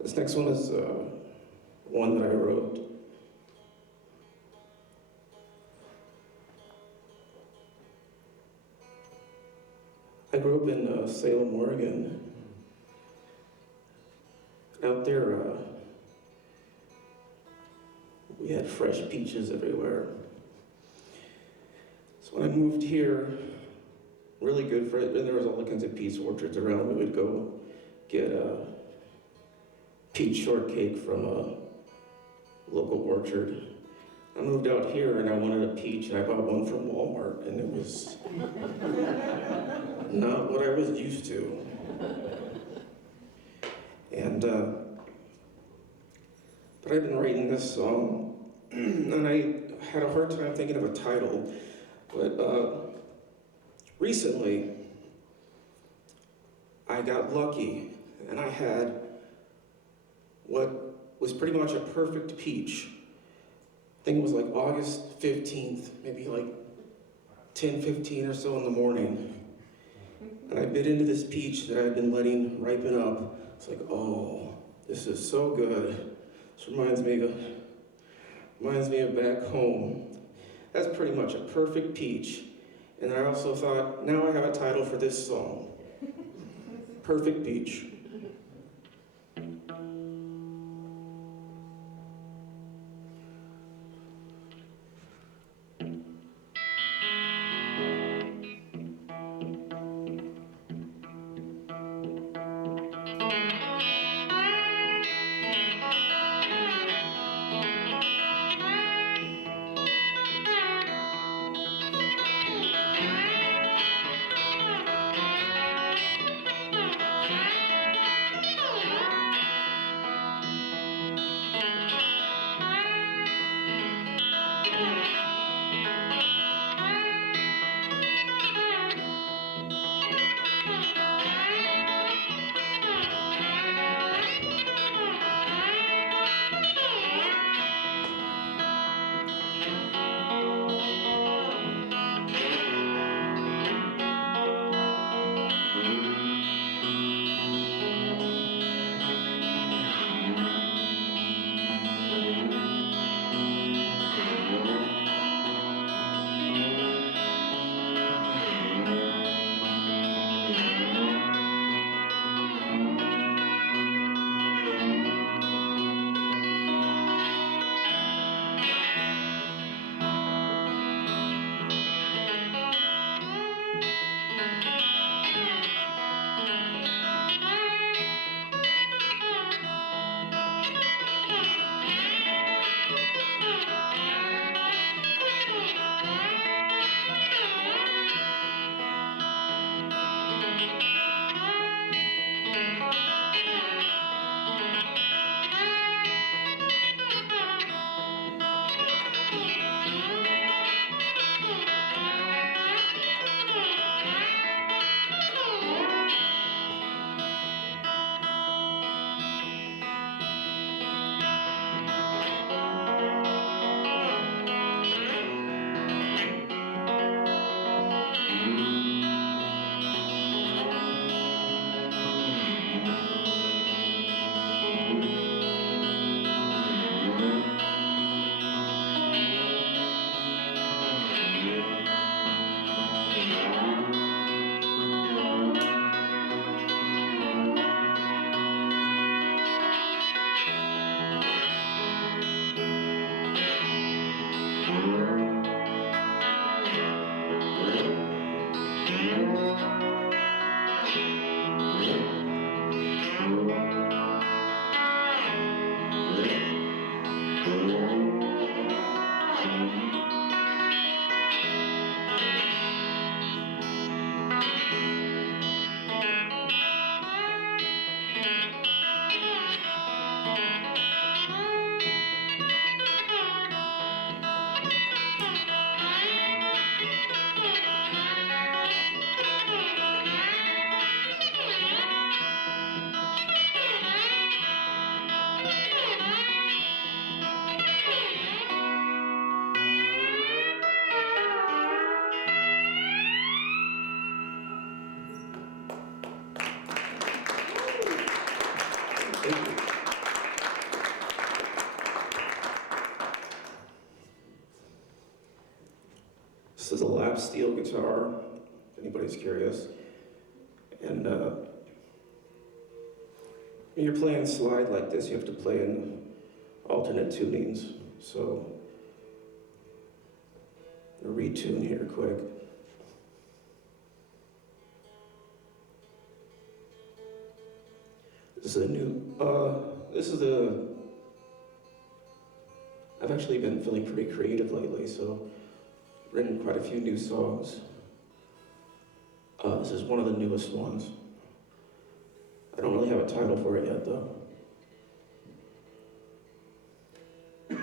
This next one is one that I wrote. I grew up in Salem, Oregon. Out there, we had fresh peaches everywhere. So when I moved here, really good for it, and there was all kinds of peach orchards around. We would go get peach shortcake from a local orchard. I moved out here and I wanted a peach, and I bought one from Walmart, and it was not what I was used to. And but I've been writing this song, and I had a hard time thinking of a title. But recently, I got lucky, and I had what was pretty much a perfect peach. I think it was like August 15th, maybe like 10:15 or so in the morning. And I bit into this peach that I'd been letting ripen up. It's like, oh, this is so good. This reminds me of back home. That's pretty much a perfect peach. And I also thought, now I have a title for this song. Perfect Peach. This is a lap steel guitar, if anybody's curious. And when you're playing slide like this, you have to play in alternate tunings. So, I'll retune here quick. This is a new, I've actually been feeling pretty creative lately, so I've written quite a few new songs. This is one of the newest ones. I don't really have a title for it yet, though. The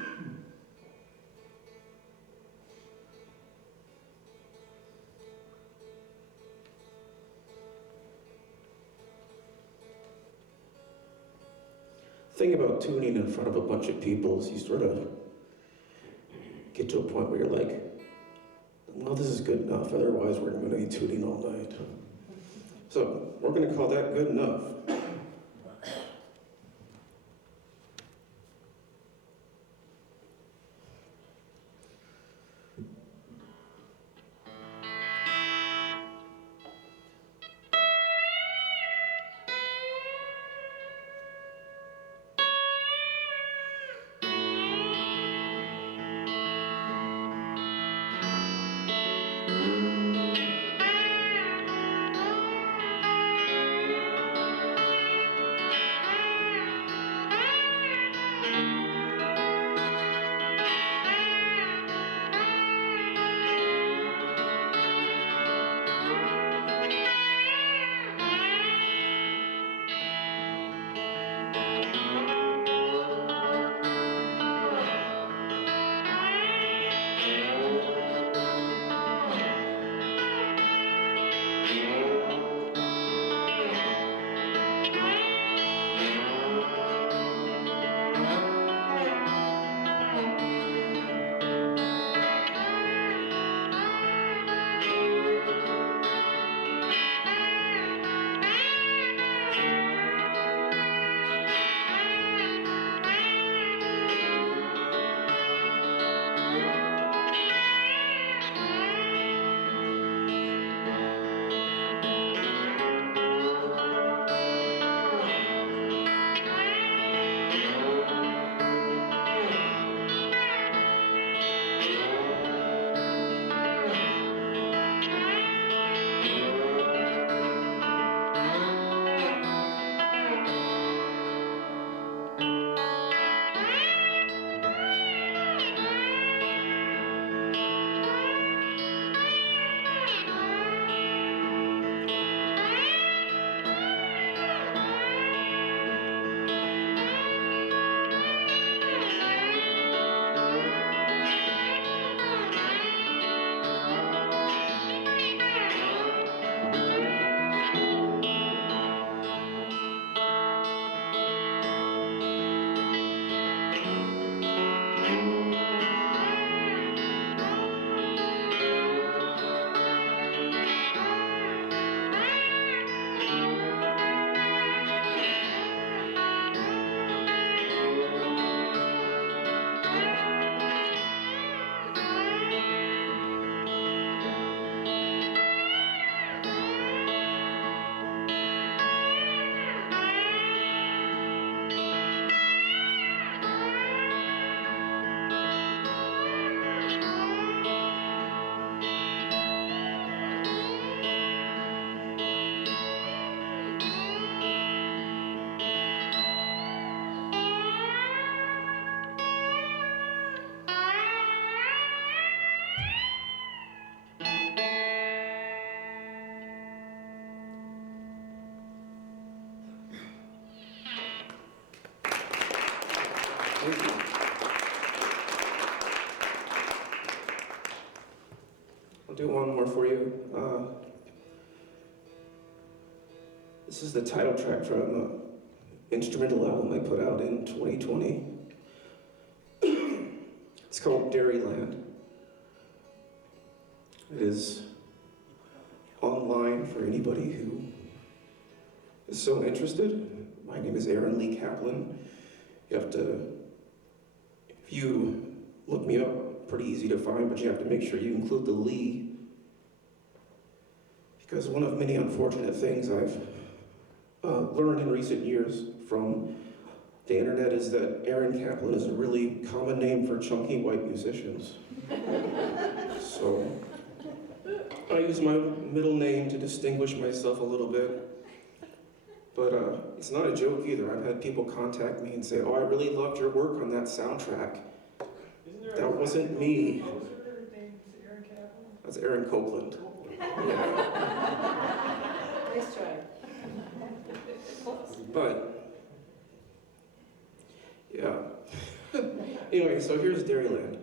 thing about tuning in front of a bunch of people is you sort of get to a point where you're like, well, this is good enough, otherwise we're going to be tuning all night. So we're going to call that good enough. Thank you. I'll do one more for you. This is the title track from an instrumental album I put out in 2020. It's called Dairyland. It is online for anybody who is so interested. My name is Aaron Lee Kaplan. You have to, if you look me up pretty easy to find, but you have to make sure you include the Lee. Because one of many unfortunate things I've learned in recent years from the internet is that Aaron Kaplan is a really common name for chunky white musicians. So I use my middle name to distinguish myself a little bit. But it's not a joke either. I've had people contact me and say, oh, I really loved your work on that soundtrack. That wasn't me. That's Aaron Copeland. Nice try. But, yeah. Anyway, so here's Dairyland.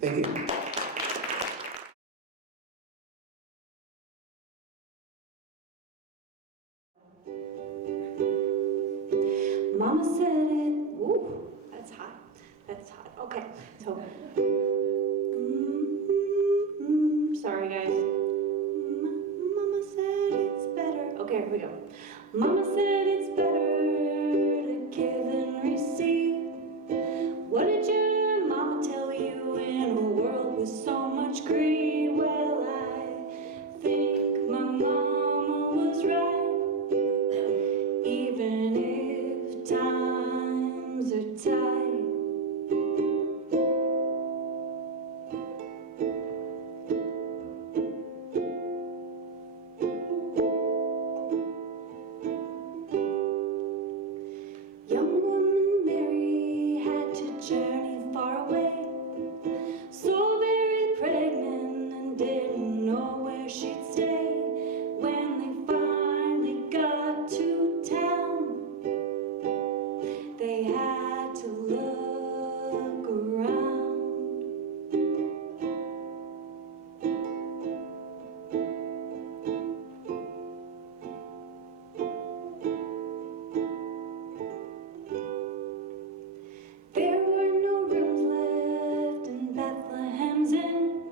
Thank you. Mama said it, ooh, that's hot, okay, so, sorry guys. Mama said it's better, okay, here we go. Mama said it's better to give than receive. What did your mama tell you in a world with so much greed? Well, I think my mama was right, even if times are tight. Young woman Mary had to journey far away, so very pregnant and didn't know where she'd stay. When they finally got to town, they had to look around. There were no rooms left in Bethlehem's Inn.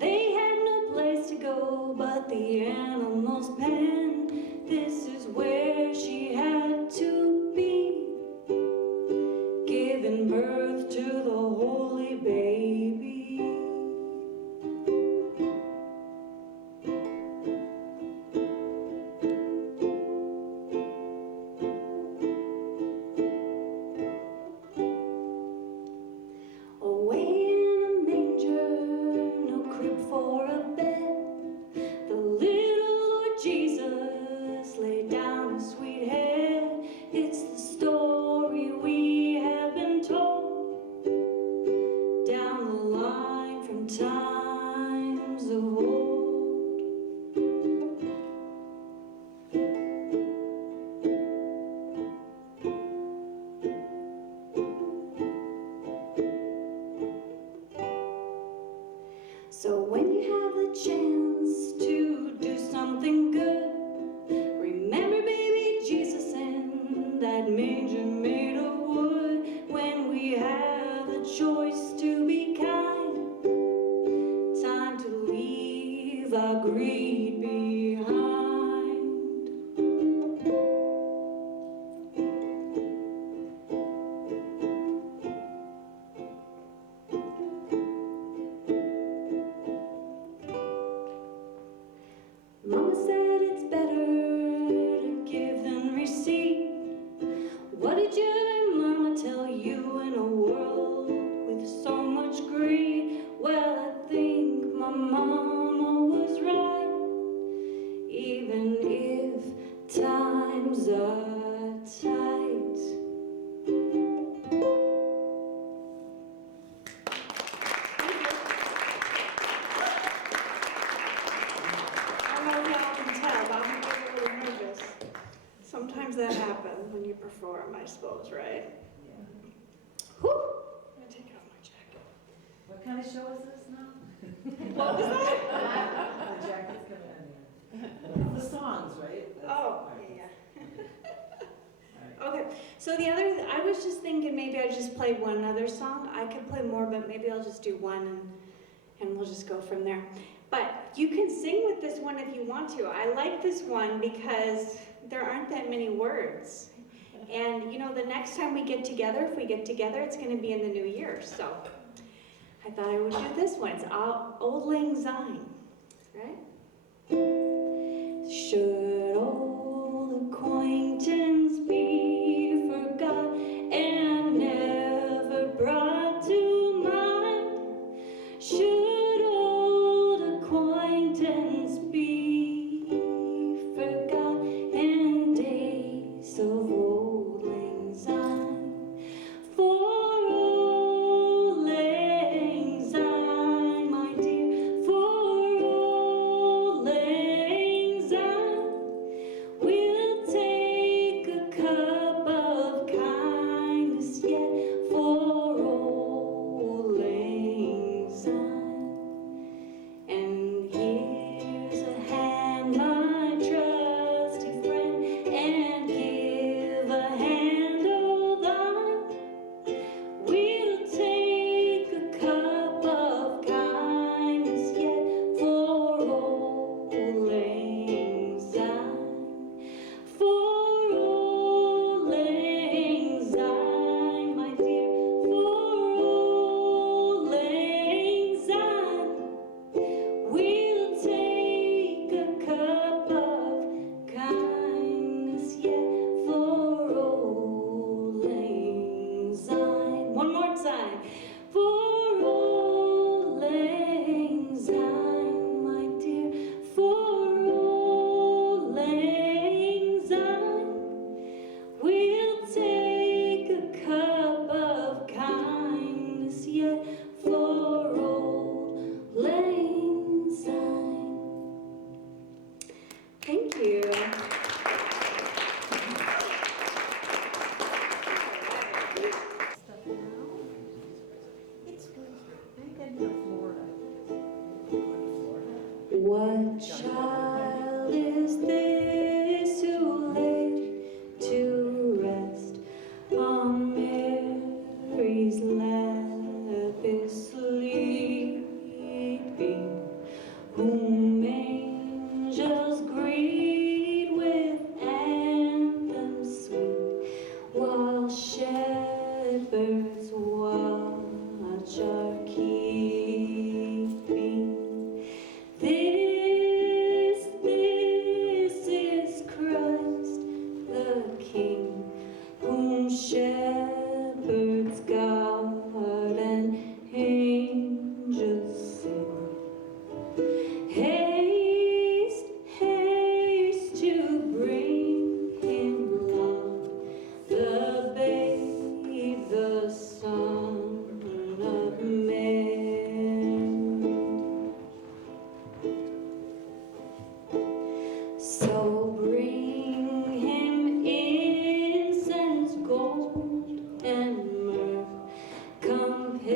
They had no place to go but the animal's pen. This is where she had to be, giving birth to the holy baby. Away in a manger, no crib for a bed, the little Lord Jesus laid down his sweet head. It's the story we have been told down the line from times of old. So when you have the chance to do something good, remember baby Jesus in that manger made of wood. When we have the choice to be kind, time to leave our greed behind. Mama said it's better to give than receive. What did your mama tell you in a world with so much greed? Well, I think my mama was right, even if times are tight. I don't know if y'all can tell, but I'm getting a little nervous. Sometimes that happens when you perform, I suppose, right? Whew. I'm gonna take off my jacket. What kind of show is this now? What was that? The jacket's coming in. The songs, right? Oh, yeah. Okay, so the other, I was just thinking maybe I'd just play one other song. I could play more, but maybe I'll just do one and we'll just go from there. But you can sing with this one if you want to. I like this one because there aren't that many words. And you know, the next time we get together, if we get together, it's going to be in the new year. So I thought I would do this one. It's Old Lang Syne, right? Should old acquaintance be forgot and never brought to mind? Should old acquaintance be forgot and days of old lang syne? For old lang syne, my dear, for old lang syne, we'll take a cup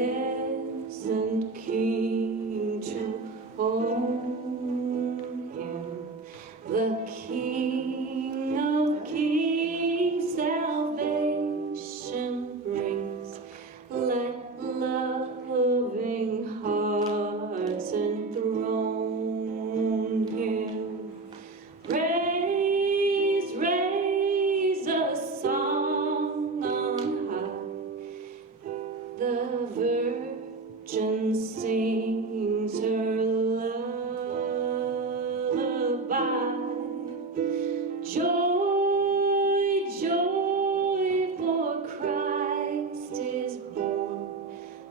peasant king to own him, the King of Kings salvation brings. Let loving hearts enthrone him. Raise, raise a song on high. The Virgin sings her lullaby. Joy, joy, for Christ is born,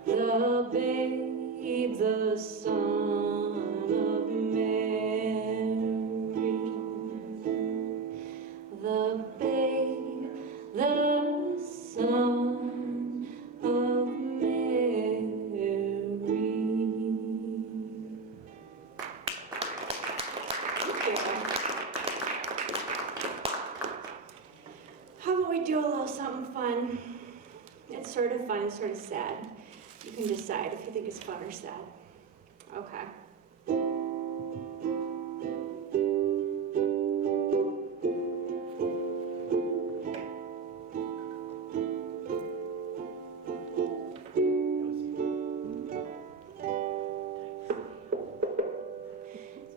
the babe, the Son of Mary. The babe, the Son of Mary. Thank you. How about we do a little something fun? It's sort of fun, it's sort of sad. You can decide if you think it's fun or sad. Okay.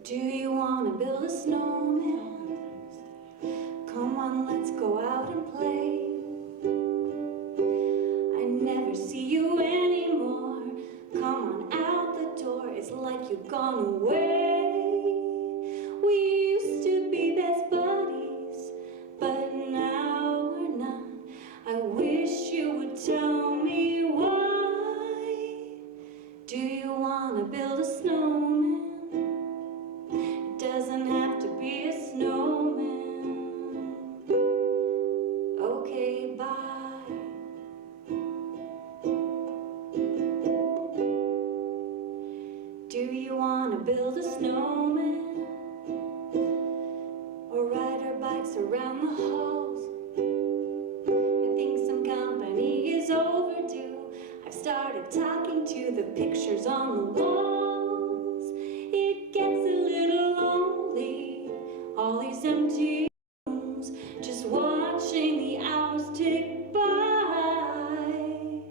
Do you want to build a snowman? Come on, let's go out and play. I never see you anymore. Come on out the door, it's like you've gone away. We used to be best buddies, but now we're not. I wish you would tell me why. Do you want to build a snowman? It doesn't have to be a snowman. Okay, bye. Do you want to build a snowman? Or ride our bikes around the halls? I think some company is overdue. I've started talking to the pictures on the walls. It gets a little lonely, all these empty rooms, just watching the hours tick by.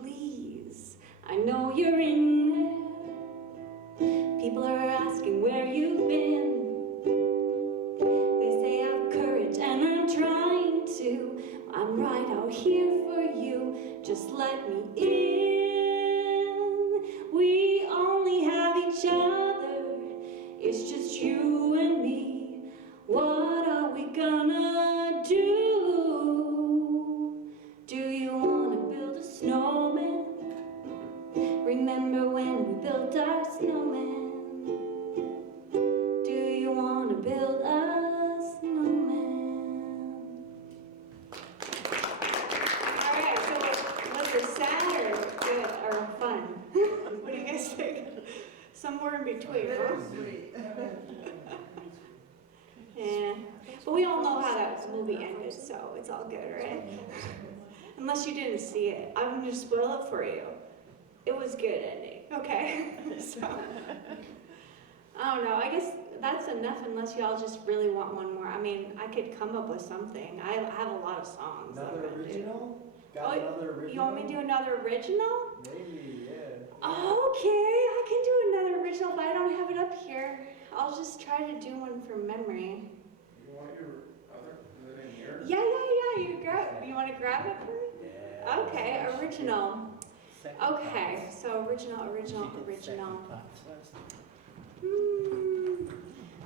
Please, I know you're in there. People are asking where you've been. They say have courage and I'm trying to. I'm right out here for you, just let me in. We only have each other, it's just you and me. What are we gonna do? Do you want to build a snowman? Remember when we built our snowman? Do you want to build a snowman? All right, so was it sad or good or fun? What do you guys think? Somewhere in between, huh? Yeah, but we all know how that movie ended, so it's all good, right? Unless you didn't see it, I'm gonna spoil it for you. It was good ending, okay? So, I don't know, I guess that's enough unless y'all just really want one more. I mean, I could come up with something. I have a lot of songs. Another original? Oh, Got another original? you want me to do another original? Maybe, yeah. Okay, I can do another original, but I don't have it up here. I'll just try to do one from memory. You want your other, is it in here? Yeah. You want to grab it for me? Yeah. Okay, original. Okay, so original.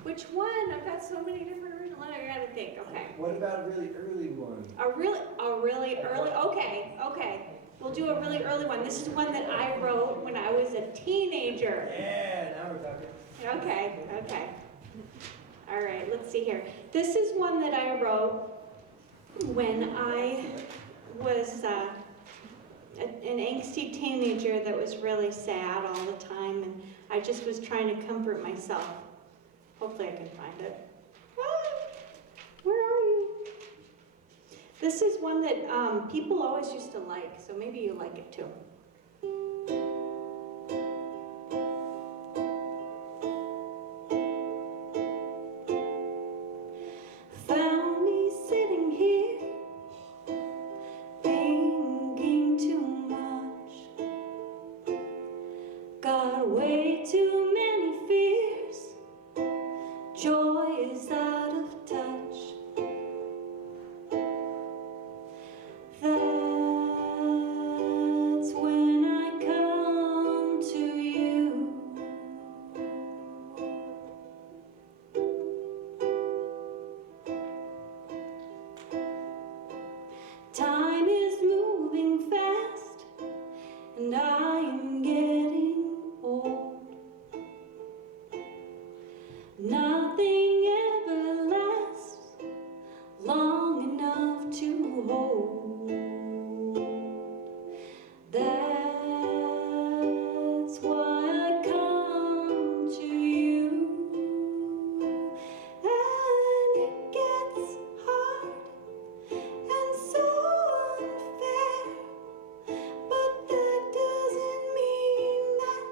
Which one? I've got so many different original. I gotta think. Okay. What about a really early one? A really early. Okay. We'll do a really early one. This is one that I wrote when I was a teenager. Yeah, now we're talking. Okay. All right, let's see here. This is one that I wrote when I was an angsty teenager that was really sad all the time, and I just was trying to comfort myself. Hopefully I can find it. Ah, where are you? This is one that people always used to like, so maybe you like it too. Found me sitting here, thinking too much. Got way too many fears, joy is out of touch. That's when I come to you. Time is moving fast, and I am getting old. Nothing ever lasts long enough to hold. That's why I come to you. And it gets hard and so unfair, but that doesn't mean that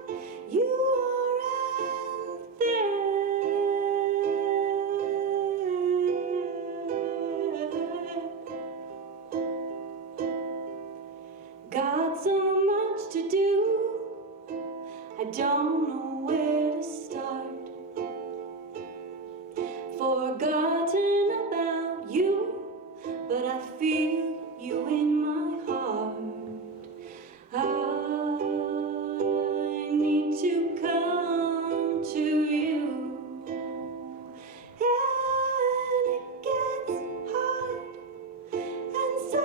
you aren't there. Got so much to do, I don't know where to start. Forgotten about you, but I feel you in my heart. I need to come to you. And it gets hard and so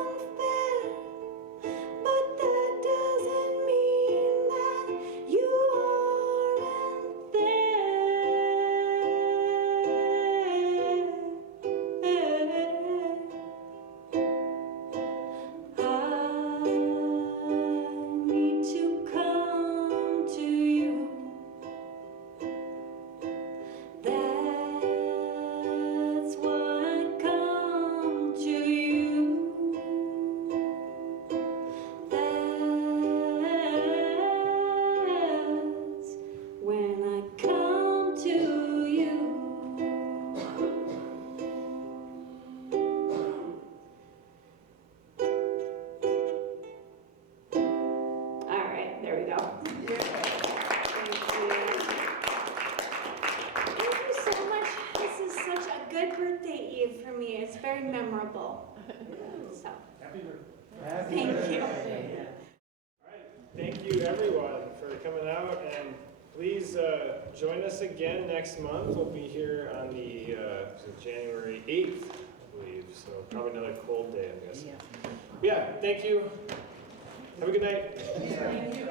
unfair, but that doesn't mean that you aren't there. I need to come to you. That's why I come to you. That's when I come to you. All right, there we go. Thank you. Thank you so much. This is such a good birthday eve for me. It's very memorable. So, Happy birthday. thank you. All right, thank you everyone for coming out, and please join us again next month. We'll be here on the January 8th, I believe, so probably another cold day, I guess. Yeah, thank you. Have a good night. Thank you.